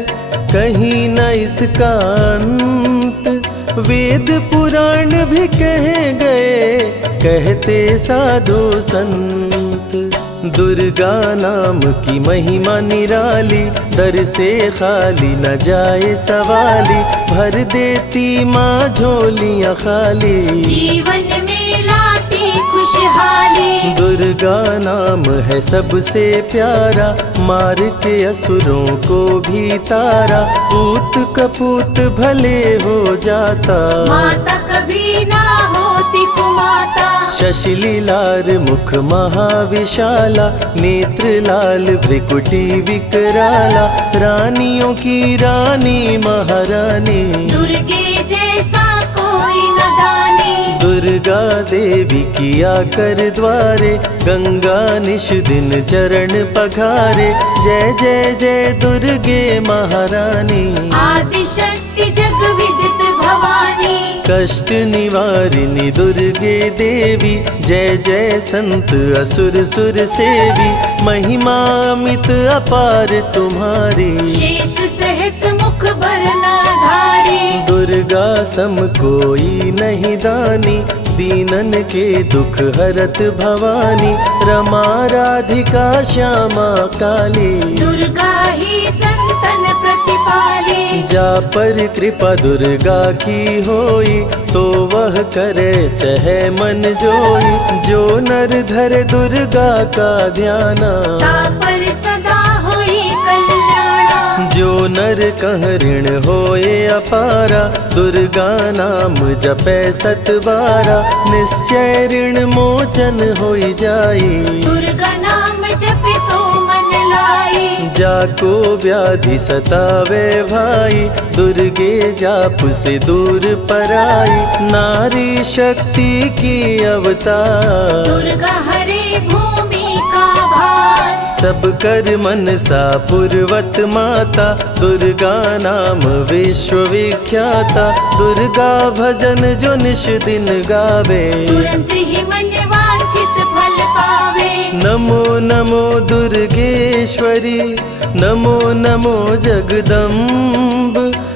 कहीं न इसका अंत, वेद पुराण भी कह गए, कहते साधु संत। दुर्गा नाम की महिमा निराली, दर से खाली न जाए सवाली, भर देती माँ झोलियाँ खाली। जीवन में लाती खुशहाली। दुर्गा नाम है सबसे प्यारा, मार के असुरों को भी तारा, पूत कपूत भले हो जाता। माता कभी ना होती कुमाता। शशिलीलार मुख महाविशाला, नेत्र लाल भ्रिकुटी विकराला, रानियों की रानी महारानी। दुर्गे जैसा कोई न दानी। दुर्गा देवी किया कर द्वारे, गंगा निश दिन चरण पखारे, जय जय जय दुर्गे महारानी। आदि शक्ति जग विदित भवानी। कष्ट निवारिणी दुर्गे देवी, जय जय संत असुर सुर सेवी, महिमा अमित अपार तुम्हारी। शेष सहस मुख भरना धारी। दुर्गा सम कोई नहीं दानी, दीनन के दुख हरत भवानी, रमा राधिका श्यामा काली। दुर्गा ही संतन प्रतिपाली। जा पर कृपा दुर्गा की होई, तो वह करे चहे मन जोई, जो नर धर दुर्गा का ध्याना, तापर सदा होई कल्याणा। जो नर कह ऋण होए अपारा, दुर्गा नाम जपै सतबारा, निश्चय ऋण मोचन होई जाई। दुर्गा नाम जपे सो मन लाई। जाको व्याधि सतावे भाई, दुर्गे जाप से दूर पराई, नारी शक्ति की अवतार। दुर्गा हरे भूमि का भार। सब कर मन सा पूर्वत माता, दुर्गा नाम विश्व विख्याता, दुर्गा भजन जो निश दिन गावे, तुरंत ही मन वांछित फल पावे। नमो नमो दुर्गेश्वरी, नमो नमो जगदम्ब,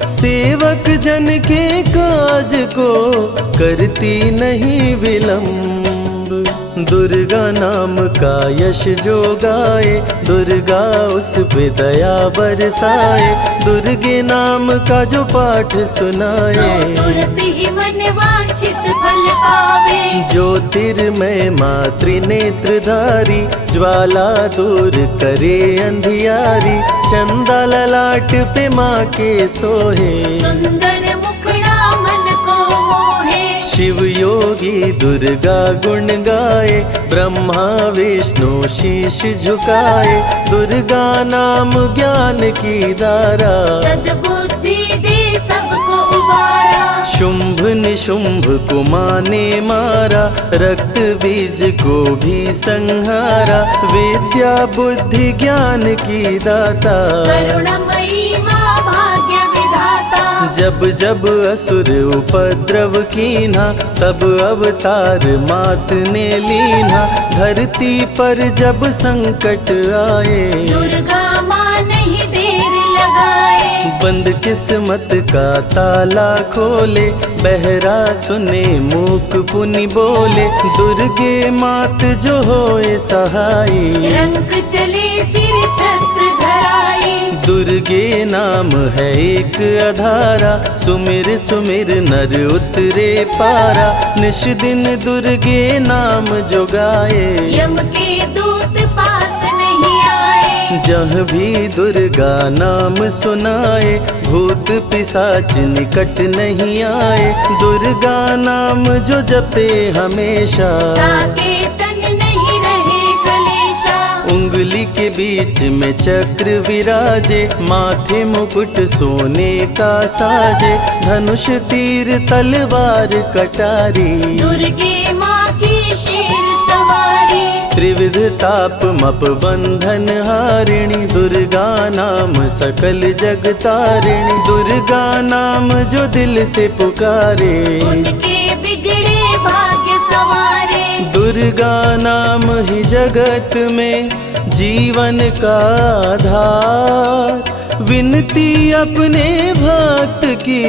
सेवक जन के काज को करती नहीं विलम्ब। दुर्गा नाम का यश जो गाए, दुर्गा उस पे दया बरसाए, दुर्गे नाम का जो पाठ सो सुनाए, तुरंत ही मन वांछित फल पावे। ज्योतिर्मय मातृ नेत्रधारी, ज्वाला दूर करे अंधियारी, चंदा ललाट पे माँ के सोहे, सुंदर मुखड़ा मन को मोहे। शिव योगी दुर्गा गुण गाए, ब्रह्मा विष्णु शीश झुकाए, दुर्गा नाम ज्ञान की धारा, सद्बुद्धि दे सबको उबारा। शुंभ निशुंभ को माने मारा, रक्त बीज को भी संहारा, विद्या बुद्धि ज्ञान की दाता, करुणमयी माँ भाग्य विधाता। जब जब असुर उपद्रव कीन्हा, तब अवतार मात ने लीन्हा, धरती पर जब संकट आए, दुर्गा माँ नहीं देर लगाए। बंद किस्मत का ताला खोले, बहरा सुने मूक पुनि बोले, दुर्गे मात जो होए सहाई, रंग चले सिर छत्र धराई। दुर्गे नाम है एक अधारा, सुमिर सुमिर नर उतरे पारा, निश दिन दुर्गे नाम जो गाए, यम के दूत पास नहीं आए। जहाँ भी दुर्गा नाम सुनाए, भूत पिशाच निकट नहीं आए। दुर्गा नाम जो जपे हमेशा, ताके तन नहीं रहे कलेशा। उंगली के बीच में चक्र विराजे, माथे मुकुट सोने का साजे। धनुष तीर तलवार कटारी, दुर्गे माँ की शेर सवारी। त्रिविध ताप मप बंधन हारिणी, दुर्गा नाम सकल जग तारिणी। दुर्गा नाम जो दिल से पुकारे, उनके बिगड़े भाग्य संवारे। दुर्गा नाम ही जगत में जीवन का आधार। विनती अपने भक्त की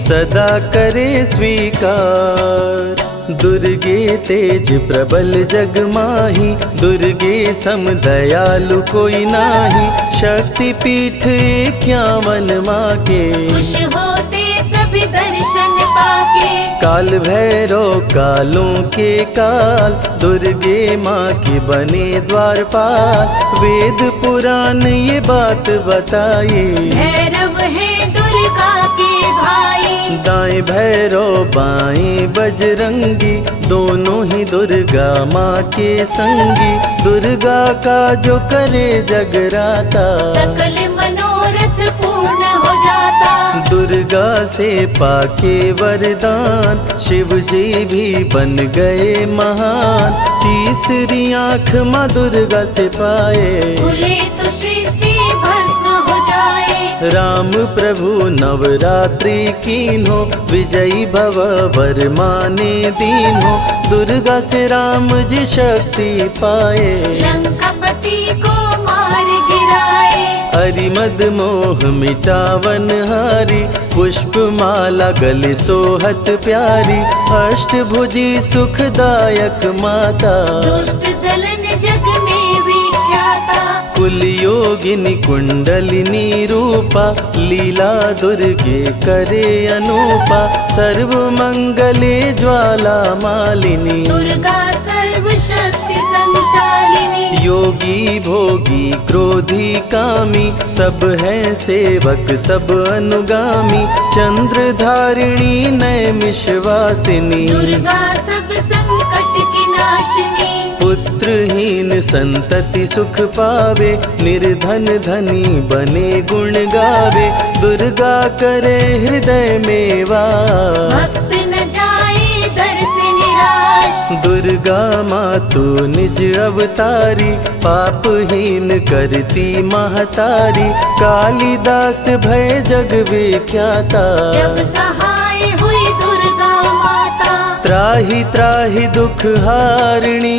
सदा करे स्वीकार। दुर्गे तेज प्रबल जग माही, दुर्गे सम दयालु कोई नाही। शक्ति पीठ 51 माँ के, खुश होते सभी दर्शन पाके। काल भैरव कालों के काल, दुर्गे माँ के बने द्वारपाल। वेद पुराण ये बात बताई, भैरव है दुर्गा के भाई। दाएं भैरव बाएं बजरंगी, दोनों ही दुर्गा माँ के संगी। दुर्गा का जो करे जगराता, सकल मनोरथ पूर्ण हो जाता। दुर्गा से पाके वरदान, शिव जी भी बन गए महान। तीसरी आँख माँ दुर्गा से पाए, खुले तो सृष्टि भस्म हो जाए। राम प्रभु नवरात्रि कीन्हो, विजयी भव वर माने दीन्हो। दुर्गा से राम जी शक्ति पाए, लंकापति को मार गिराए। अरिमद मोह मिटावन हारी, पुष्प माला गले सोहत प्यारी। अष्टभुजी सुखदायक माता, दुष्ट दलन जग में विख्याता। कुल योगिनी कुंडलिनी रूपा, लीला दुर्गे करे अनूपा। सर्व मंगले ज्वाला मालिनी, दुर्गा सर्वशक्ति संचालिनी। योगी भोगी क्रोधी कामी, सब हैं सेवक सब अनुगामी। चंद्र धारिणी नैमिषवासिनी, दुर्गा सब संकट की नाशिनी। पुत्रहीन संतति सुख पावे, निर्धन धनी बने गुण गावे। दुर्गा करे हृदय में वास, भक्त न जाए दर से निराश। दुर्गा माँ तू निज अवतारी, पापहीन करती महतारी। कालिदास भय जग विख्याता, जब सहाय हुई दुर्गा माता। त्राहि त्राहि दुख हारिणी,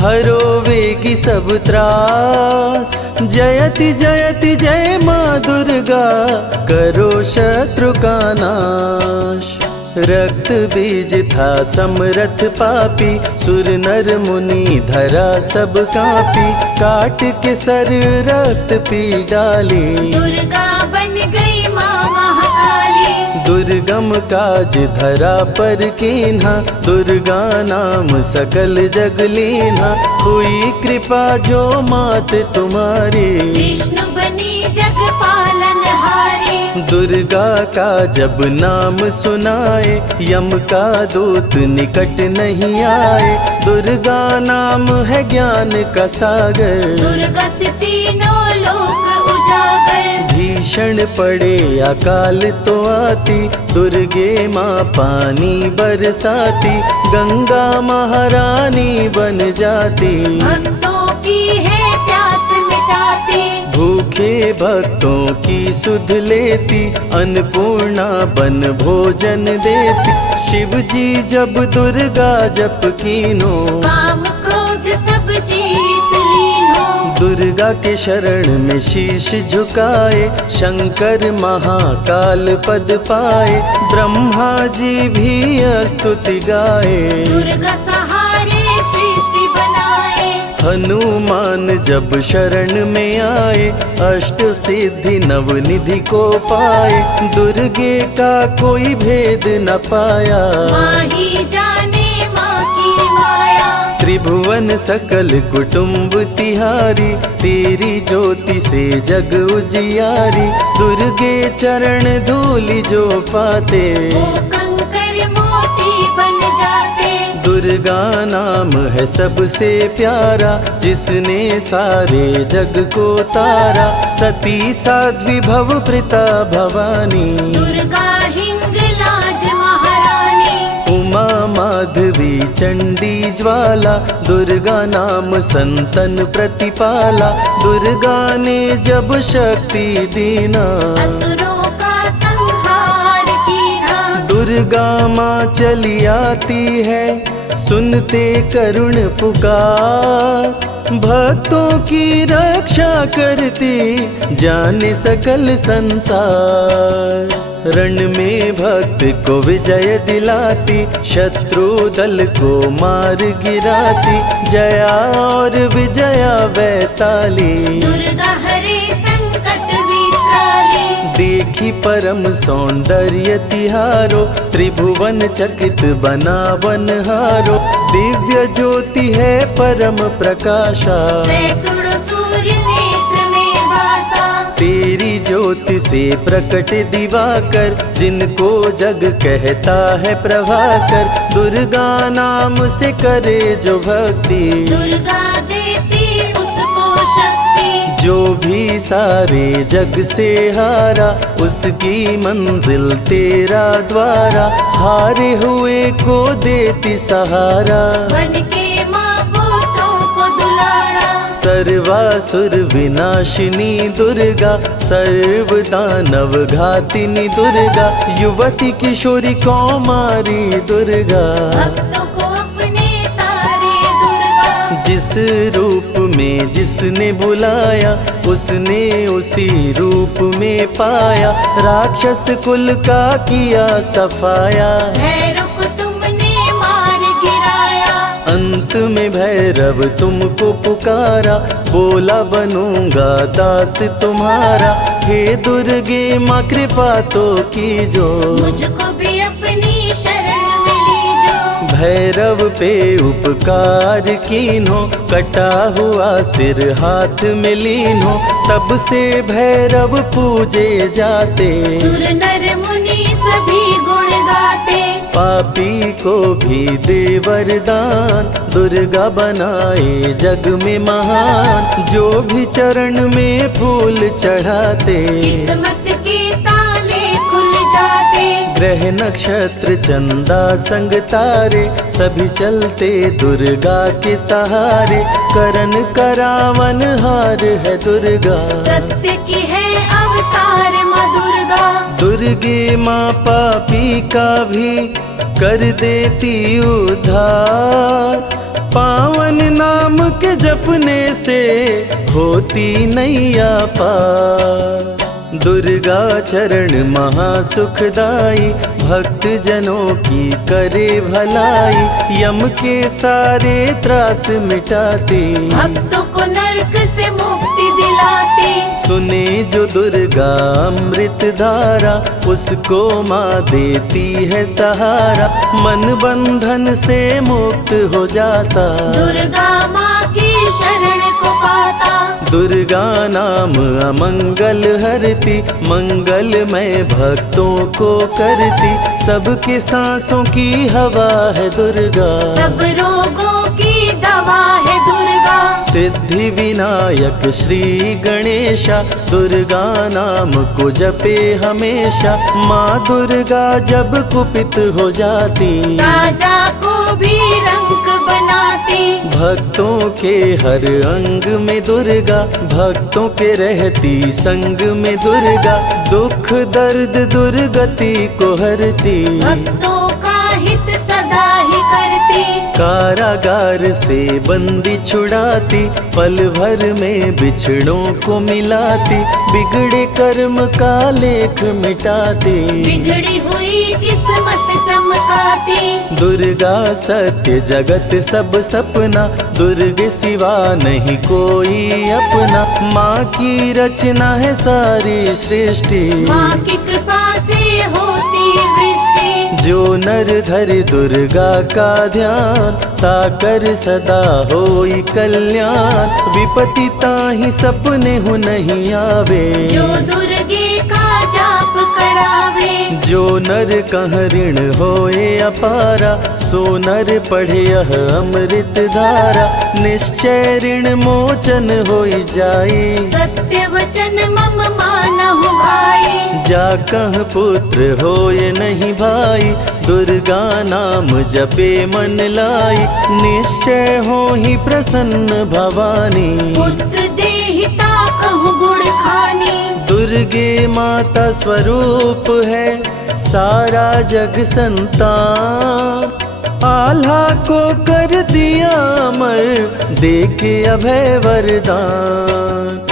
हरो वेगी सब त्रास। जयति जयति जय माँ दुर्गा, करो शत्रु का नाश। रक्त बीज था समरथ पापी, सुर नर मुनि धरा सब कापी। काट के सर रक्त पी डाली, दुर्गा बन गई माँ महाकाली। दुर्गम काज धरा पर कीन्हा, दुर्गा नाम सकल जग लीन्हा। हुई कृपा जो मात तुम्हारी, विष्णु बनी जग पालनहारी। दुर्गा का जब नाम सुनाए, यम का दूत निकट नहीं आए। दुर्गा नाम है ज्ञान का सागर, दुर्गा से तीनों लोक उजागर। भीषण पड़े अकाल तो आती, दुर्गे माँ पानी बरसाती। गंगा महारानी बन जाती, भक्तों की है प्यास मिटाती। भूखे भक्तों की सुध लेती, अन्नपूर्णा बन भोजन देती। शिव जी जब दुर्गा जप कीनो, काम क्रोध सब जीत लीनो। दुर्गा के शरण में शीश झुकाए, शंकर महाकाल पद पाए। ब्रह्मा जी भी स्तुति गाए, दुर्गा सहारे सृष्टि बनाए। हनुमान जब शरण में आए, अष्ट सिद्धि नवनिधि को पाए। दुर्गे का कोई भेद न पाया, माँ ही जाने माँ की माया। त्रिभुवन सकल कुटुंब तिहारी, तेरी ज्योति से जग उजियारी। दुर्गे चरण धूलि जो पाते, वो कंकर मोती बन जाते। दुर्गा नाम है सबसे प्यारा, जिसने सारे जग को तारा। सती साध्वी भव प्रीता भवानी, दुर्गा हिंगलाज महारानी। उमा माधवी चंडी ज्वाला, दुर्गा नाम संतन प्रतिपाला। दुर्गा ने जब शक्ति दीना, असुरों का संहार कीना। दुर्गा माँ चली आती है, सुनते करुण पुकार। भक्तों की रक्षा करती, जाने सकल संसार। रण में भक्त को विजय दिलाती, शत्रु दल को मार गिराती। जया और विजया वैताली, दुर्गा हरे संकट विकराली। देखी परम सौंदर्य तिहारो, त्रिभुवन चकित बनावन हारो। दिव्य ज्योति है परम प्रकाशा, सैकड़ों सूर्य नेत्र में भासा। तेरी ज्योति से प्रकट दिवाकर, जिनको जग कहता है प्रभाकर। दुर्गा नाम से करे जो भक्ति, दुर्गा देती उसको शक्ति। जो भी सारे जग से हारा, उसकी मंजिल तेरा द्वारा। हारे हुए को देती सहारा, बन के माँ पुत्रों को दुलारा। सर्वासुर विनाशिनी दुर्गा, सर्व दानव घातिनी दुर्गा। युवती किशोरी कौमारी दुर्गा, भक्तों को अपने तारे दुर्गा। जिस रूप में जिसने बुलाया, उसने उसी रूप में पाया। राक्षस कुल का किया सफाया, भैरव को तुमने मार गिराया। अंत में भैरव तुमको पुकारा। बोला बनूंगा दास तुम्हारा। हे दुर्गे माँ कृपा तो कीजो, मुझको भी अपनी शरण मिली जो। भैरव पे उपकार कीन्हो, कटा हुआ सिर हाथ में लीन्हो। तब से भैरव पूजे जाते, सुर नर मुनि सभी गुण गाते। पापी को भी दे वरदान, दुर्गा बनाए जग में महान। जो भी चरण में फूल चढ़ाते, किस्मत के ताले खुल जाते। ग्रह नक्षत्र चंदा संग तारे, सभी चलते दुर्गा के सहारे। करन करावन हार है दुर्गा, सत्य की है अवतार माँ दुर्गा। दुर्गे माँ पापी का भी कर देती उद्धार। पावन नाम के जपने से होती नैया पार। दुर्गा चरण महासुखदाई, भक्त जनों की करे भलाई। यम के सारे त्रास मिटाती, भक्तों को नरक से मुक्ति दिलाती। सुने जो दुर्गा अमृत धारा, उसको माँ देती है सहारा। मन बंधन से मुक्त हो जाता, दुर्गा माँ की शरण को पाता। दुर्गा नाम अमंगल हरती, मंगलमय भक्तों को करती। सबके सांसों की हवा है दुर्गा, सब रोगों की दवा है दुर्गा। सिद्धि विनायक श्री गणेशा, दुर्गा नाम को जपे हमेशा। माँ दुर्गा जब कुपित हो जाती, राजा को भी रंक बनाती। भक्तों के हर अंग में दुर्गा, भक्तों के रहती संग में दुर्गा। दुख दर्द दुर्गति को हरती, भक्तों का हित सदा ही करती। कारागार से बंदी छुड़ाती, पल भर में बिछड़ों को मिलाती। बिगड़े कर्म का लेख मिटाती, बिगड़ी हुई किस्मत चमकाती। दुर्गा सत्य जगत सब सपना, दुर्गे सिवा नहीं कोई अपना। माँ की रचना है सारी सृष्टि, माँ की कृपा से होती वृष्टि। जो नर धरि दुर्गा का ध्यान, ताकर सदा होई कल्याण। विपत्ति ताहि सपने हु नहीं आवे, जो दुर्गे का जाप करावे। जो नर कह ऋण होए अपारा, सो नर पढ़े यह अमृत धारा। निश्चय ऋण मोचन होई जाई, सत्य वचन मम मानहु भाई। जा कह पुत्र होए नहीं भाई, दुर्गा नाम जपे मन लाई। निश्चय होहि प्रसन्न भवानी, पुत्र देहिता कहु गुण खानी। दुर्गे माता स्वरूप है सारा जग संतान। आल्हा को कर दिया अमर, देके अभय वरदान।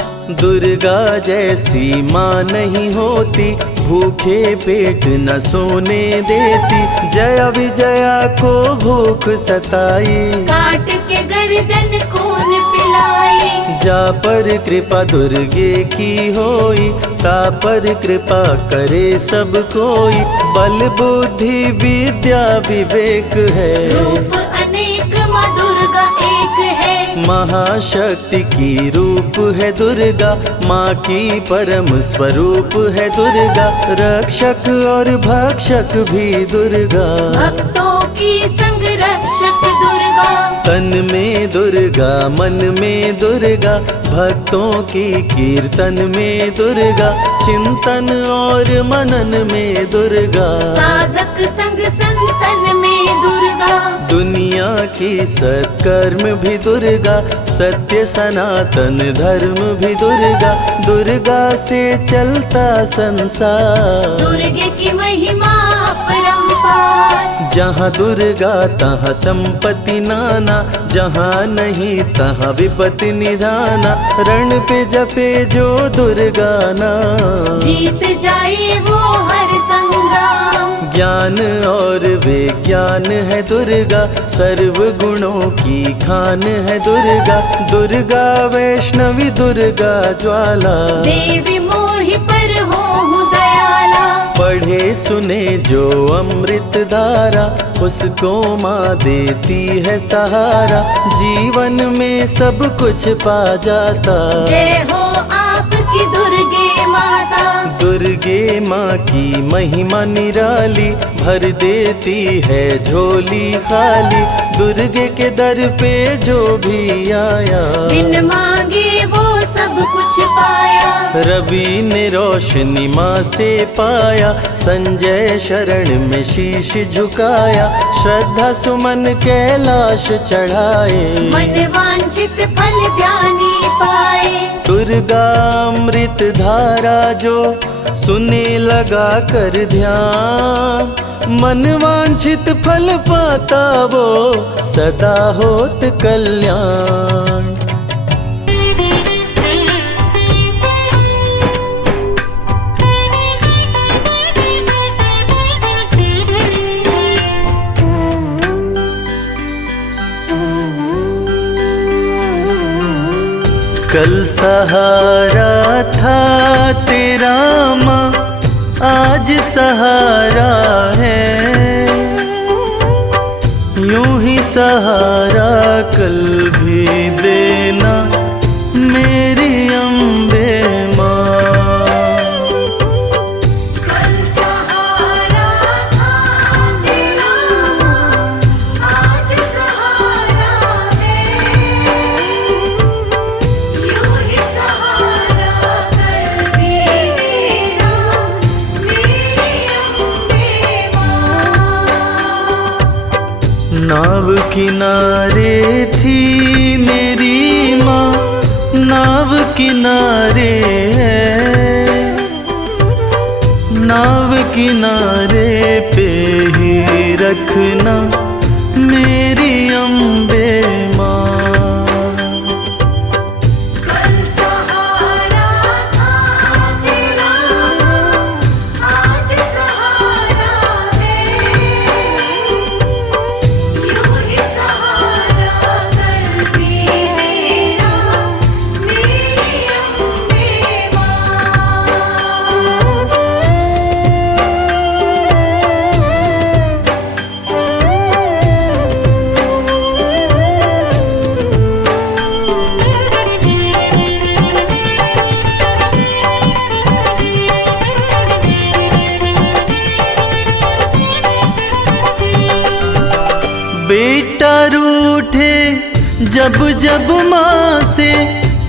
दुर्गा जैसी माँ नहीं होती, भूखे पेट न सोने देती। जया विजया को भूख सताई, काट के गर्दन खून पिलाई। जा पर कृपा दुर्गे की होई, ता पर कृपा करे सब कोई। बल बुद्धि विद्या विवेक है, रूप अनेक माँ दुर्गा एक है। महाशक्ति की रूप है दुर्गा, माँ की परम स्वरूप है दुर्गा। रक्षक और भक्षक भी दुर्गा, भक्तों की संग रक्षक दुर्गा। तन में दुर्गा मन में दुर्गा, भक्तों की कीर्तन में दुर्गा। चिंतन और मनन में दुर्गा, साधक संग संतन में दुर्गा। दुनिया की सत्कर्म भी दुर्गा, सत्य सनातन धर्म भी दुर्गा। दुर्गा से चलता संसार, दुर्गे की महिमा अपरंपार। जहाँ दुर्गा तहाँ संपत्ति नाना, जहाँ नहीं तहाँ विपत्ति निधाना। रण पे जपे जो दुर्गा नाम, जीत जाए वो हर संग्राम। ज्ञान और विज्ञान है दुर्गा, सर्व गुणों की खान है दुर्गा। दुर्गा वैष्णवी दुर्गा ज्वाला, देवी मोहि पर हो दयाला। पढ़े सुने जो अमृत धारा, उसको माँ देती है सहारा। जीवन में सब कुछ पा जाता, जय हो आपकी दुर्गे माता। दुर्गे माँ की महिमा निराली, भर देती है झोली खाली। दुर्गे के दर पे जो भी आया, बिन मांगे वो सब कुछ पाया। रवि ने रोशनी माँ से पाया, संजय शरण में शीश झुकाया। श्रद्धा सुमन कैलाश चढ़ाए, मन वांछित फल ध्यानी पाए। दुर्गा अमृत धारा जो सुने लगा कर ध्यान। मन वांछित फल पाता वो, सदा होत कल्याण। कल सहारा था तेरा माँ, आज सहारा है। यूं ही सहारा कल भी देना मेरी अम्बे माँ। कल सहारा था तेरा माँ, आज सहारा है। यूं ही सहारा कल भी देना मेरी अम्बे माँ। नाव किनारे थी मेरी माँ, नाव किनारे है। नाव किनारे पे ही रखना मेरी अम्बे माँ। कल सहारा था तेरा माँ, आज सहारा है। यूं ही सहारा कल भी देना मेरी अम्बे माँ। बेटा रूठे जब जब माँ से,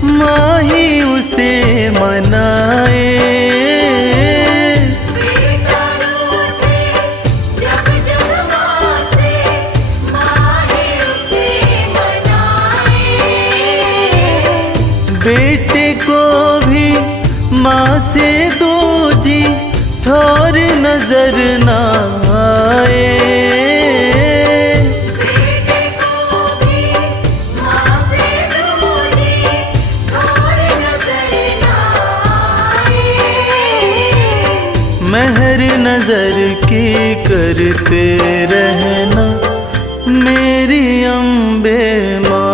माँ ही उसे मनाए। बेटा रूठे जब जब माँ से, माँ ही उसे मनाए। बेटे को भी माँ से दो जी, थोर नजर ना आए। बेटे को भी माँ से दूजी, थोर नजर ना आए। मेहर नजर की करते रहना मेरी अम्बे माँ।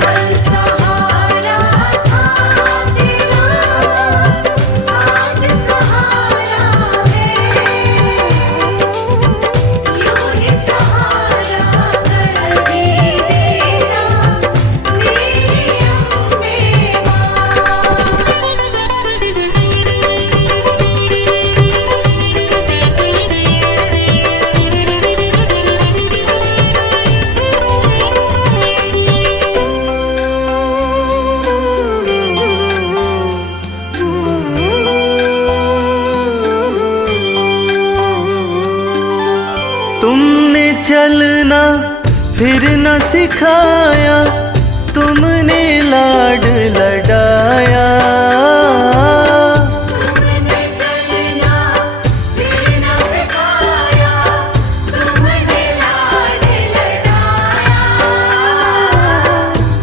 कल सहारा था तेरा, आज सहारा है। यूं ही सहारा कर भी देना मेरी अम्बे तुमने चलना फिर न सिखाया, तुमने लाड लडाया। तुमने चलना फिर न सिखाया, तुमने लाड लडाया।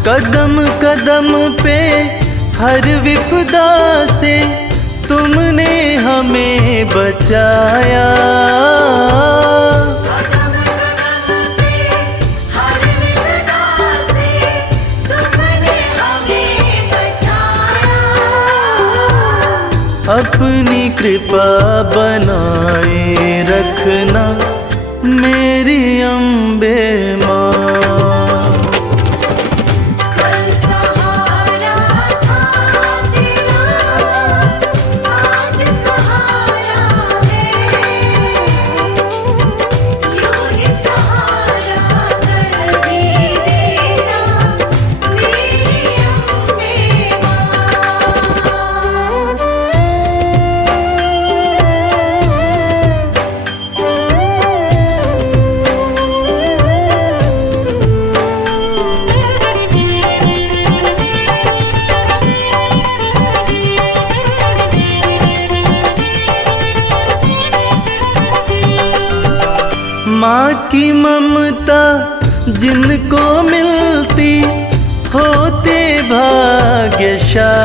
कदम कदम पे हर विपदा से तुमने हमें बचाया। कदम कदम पे हर विपदा से तुमने हमें बचाया। अपनी कृपा बनाए रखना मेरी अम्बे माँ। कल सहारा था तेरा, आज सहारा है। यूं ही सहारा कर भी देना मेरी अम्बे माँ। माँ की ममता जिनको मिलती होते भाग्यशाली।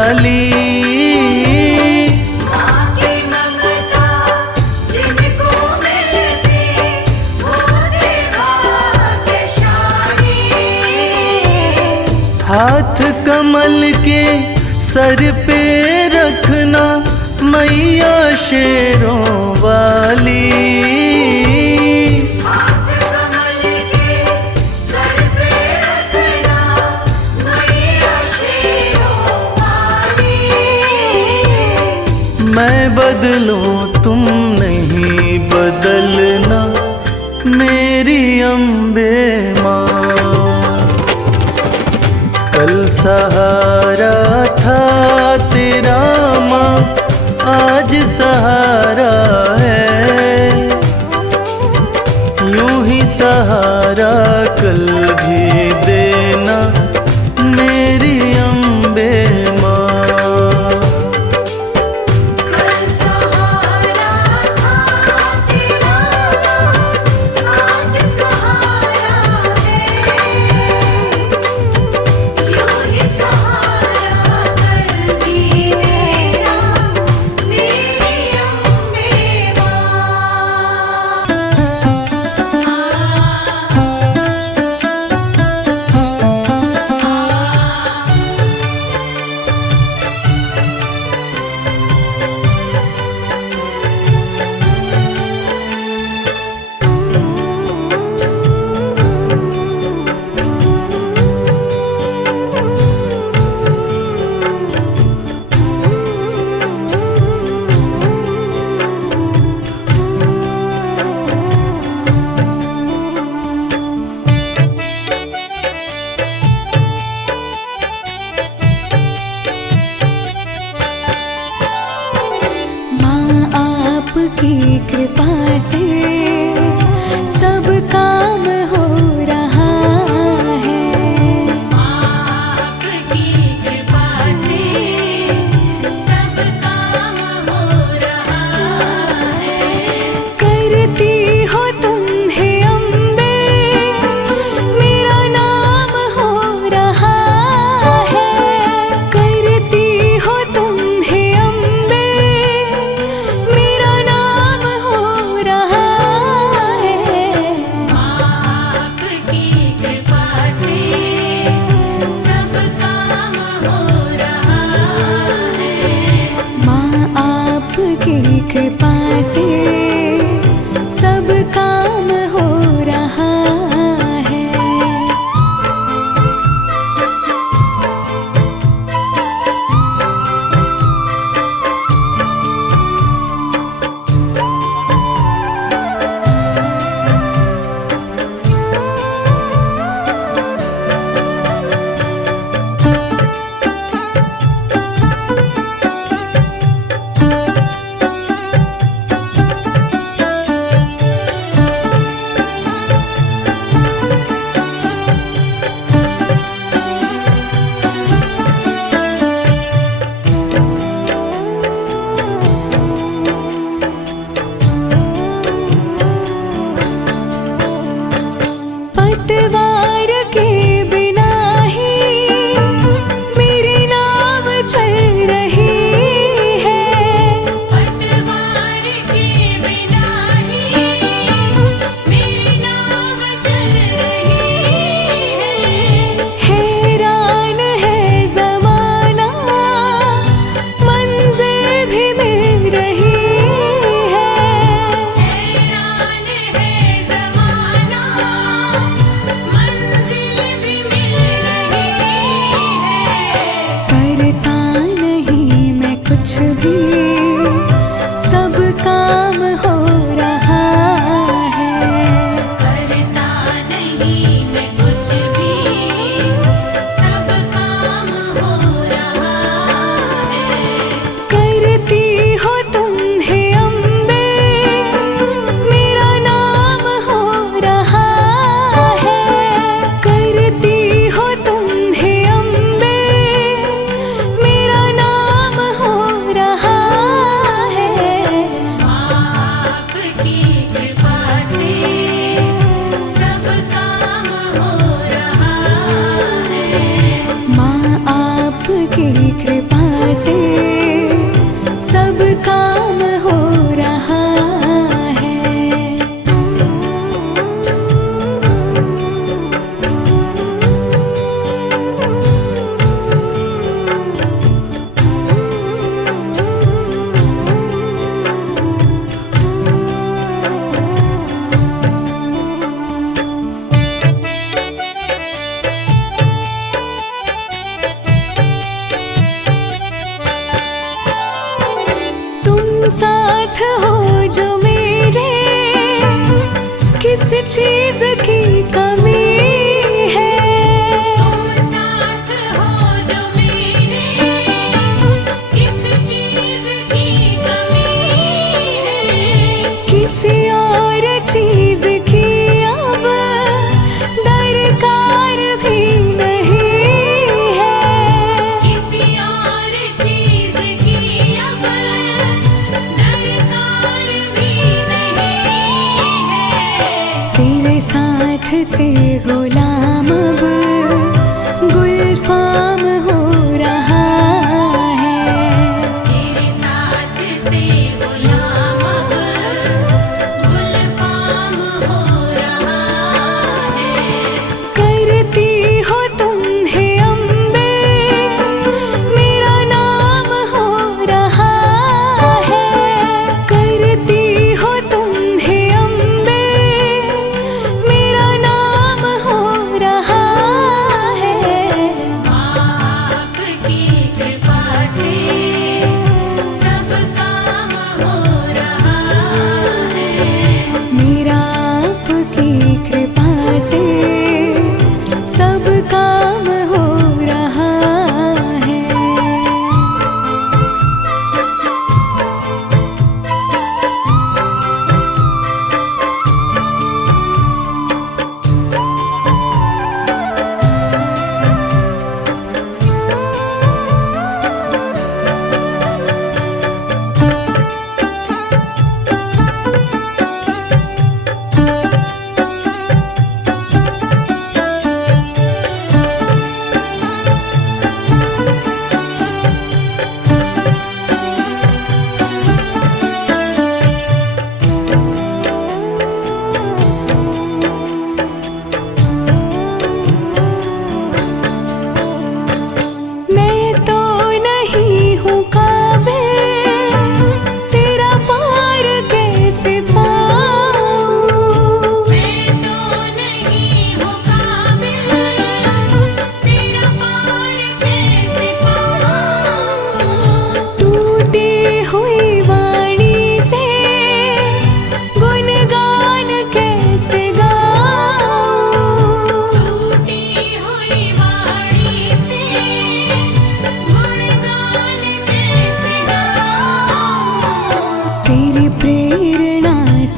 माँ की ममता जिनको मिलती होते भाग्यशाली। हाथ कमल के सर पे रखना मैया शेरों वाली। हाथ कमल के सर पे रखना मैया शेरों वाली। मैं बदलूं तुम नहीं बदलना मेरी अम्बे माँ। कल सहारा था तेरा माँ, आज सहारा है। यूं ही सहारा कल भी देना मेरी अम्बे माँ। कल सहारा था तेरा, आज सहारा है। यूं ही सहारा कर भी देना मेरी अम्बे आपकी कृपा से सब काम हो रहा है। आपकी कृपा से सब काम हो रहा है। करती हो तुम हे अम्बे, मेरा नाम हो रहा है। करती हो तुम हे अम्बे, मेरा नाम हो रहा है। आपकी कृपा से सब काम हो रहा है। माँ आपकी कृपा से सब काम हो रहा है। पतवार के बिना ही मेरी नाव चल रही है। पतवार के बिना ही मेरी नाव चल रही है। हैरान है ज़माना, मंजिल भी मिल रही है। हैरान है ज़माना, मंजिल भी मिल रही है। करता नहीं मैं कुछ भी, सब काम हो रहा है। करता नहीं मैं कुछ भी, सब काम हो रहा है। करती हो तुम हे अम्बे, मेरा नाम हो रहा है। करती हो तुम हे अम्बे, मेरा नाम हो रहा है। आपकी कृपा से सब काम हो रहा है। माँ आपकी कृपा से सब काम हो रहा है। तुम साथ हो जो मेरे, किस चीज की कमी है। तुम साथ हो जो मेरे, किस चीज़ की कमी है। किसी और चीज की अब दरकार भी नहीं है। किसी और चीज़ की अब दरकार भी नहीं है। तेरे साथ से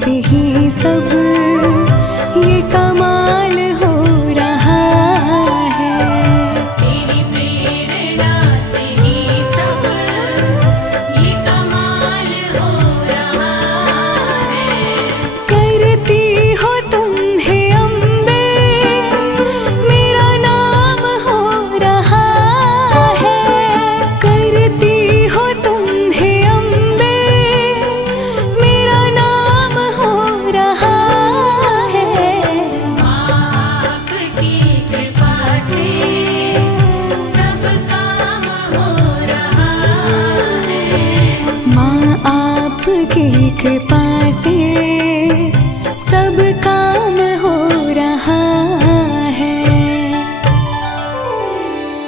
से ही सब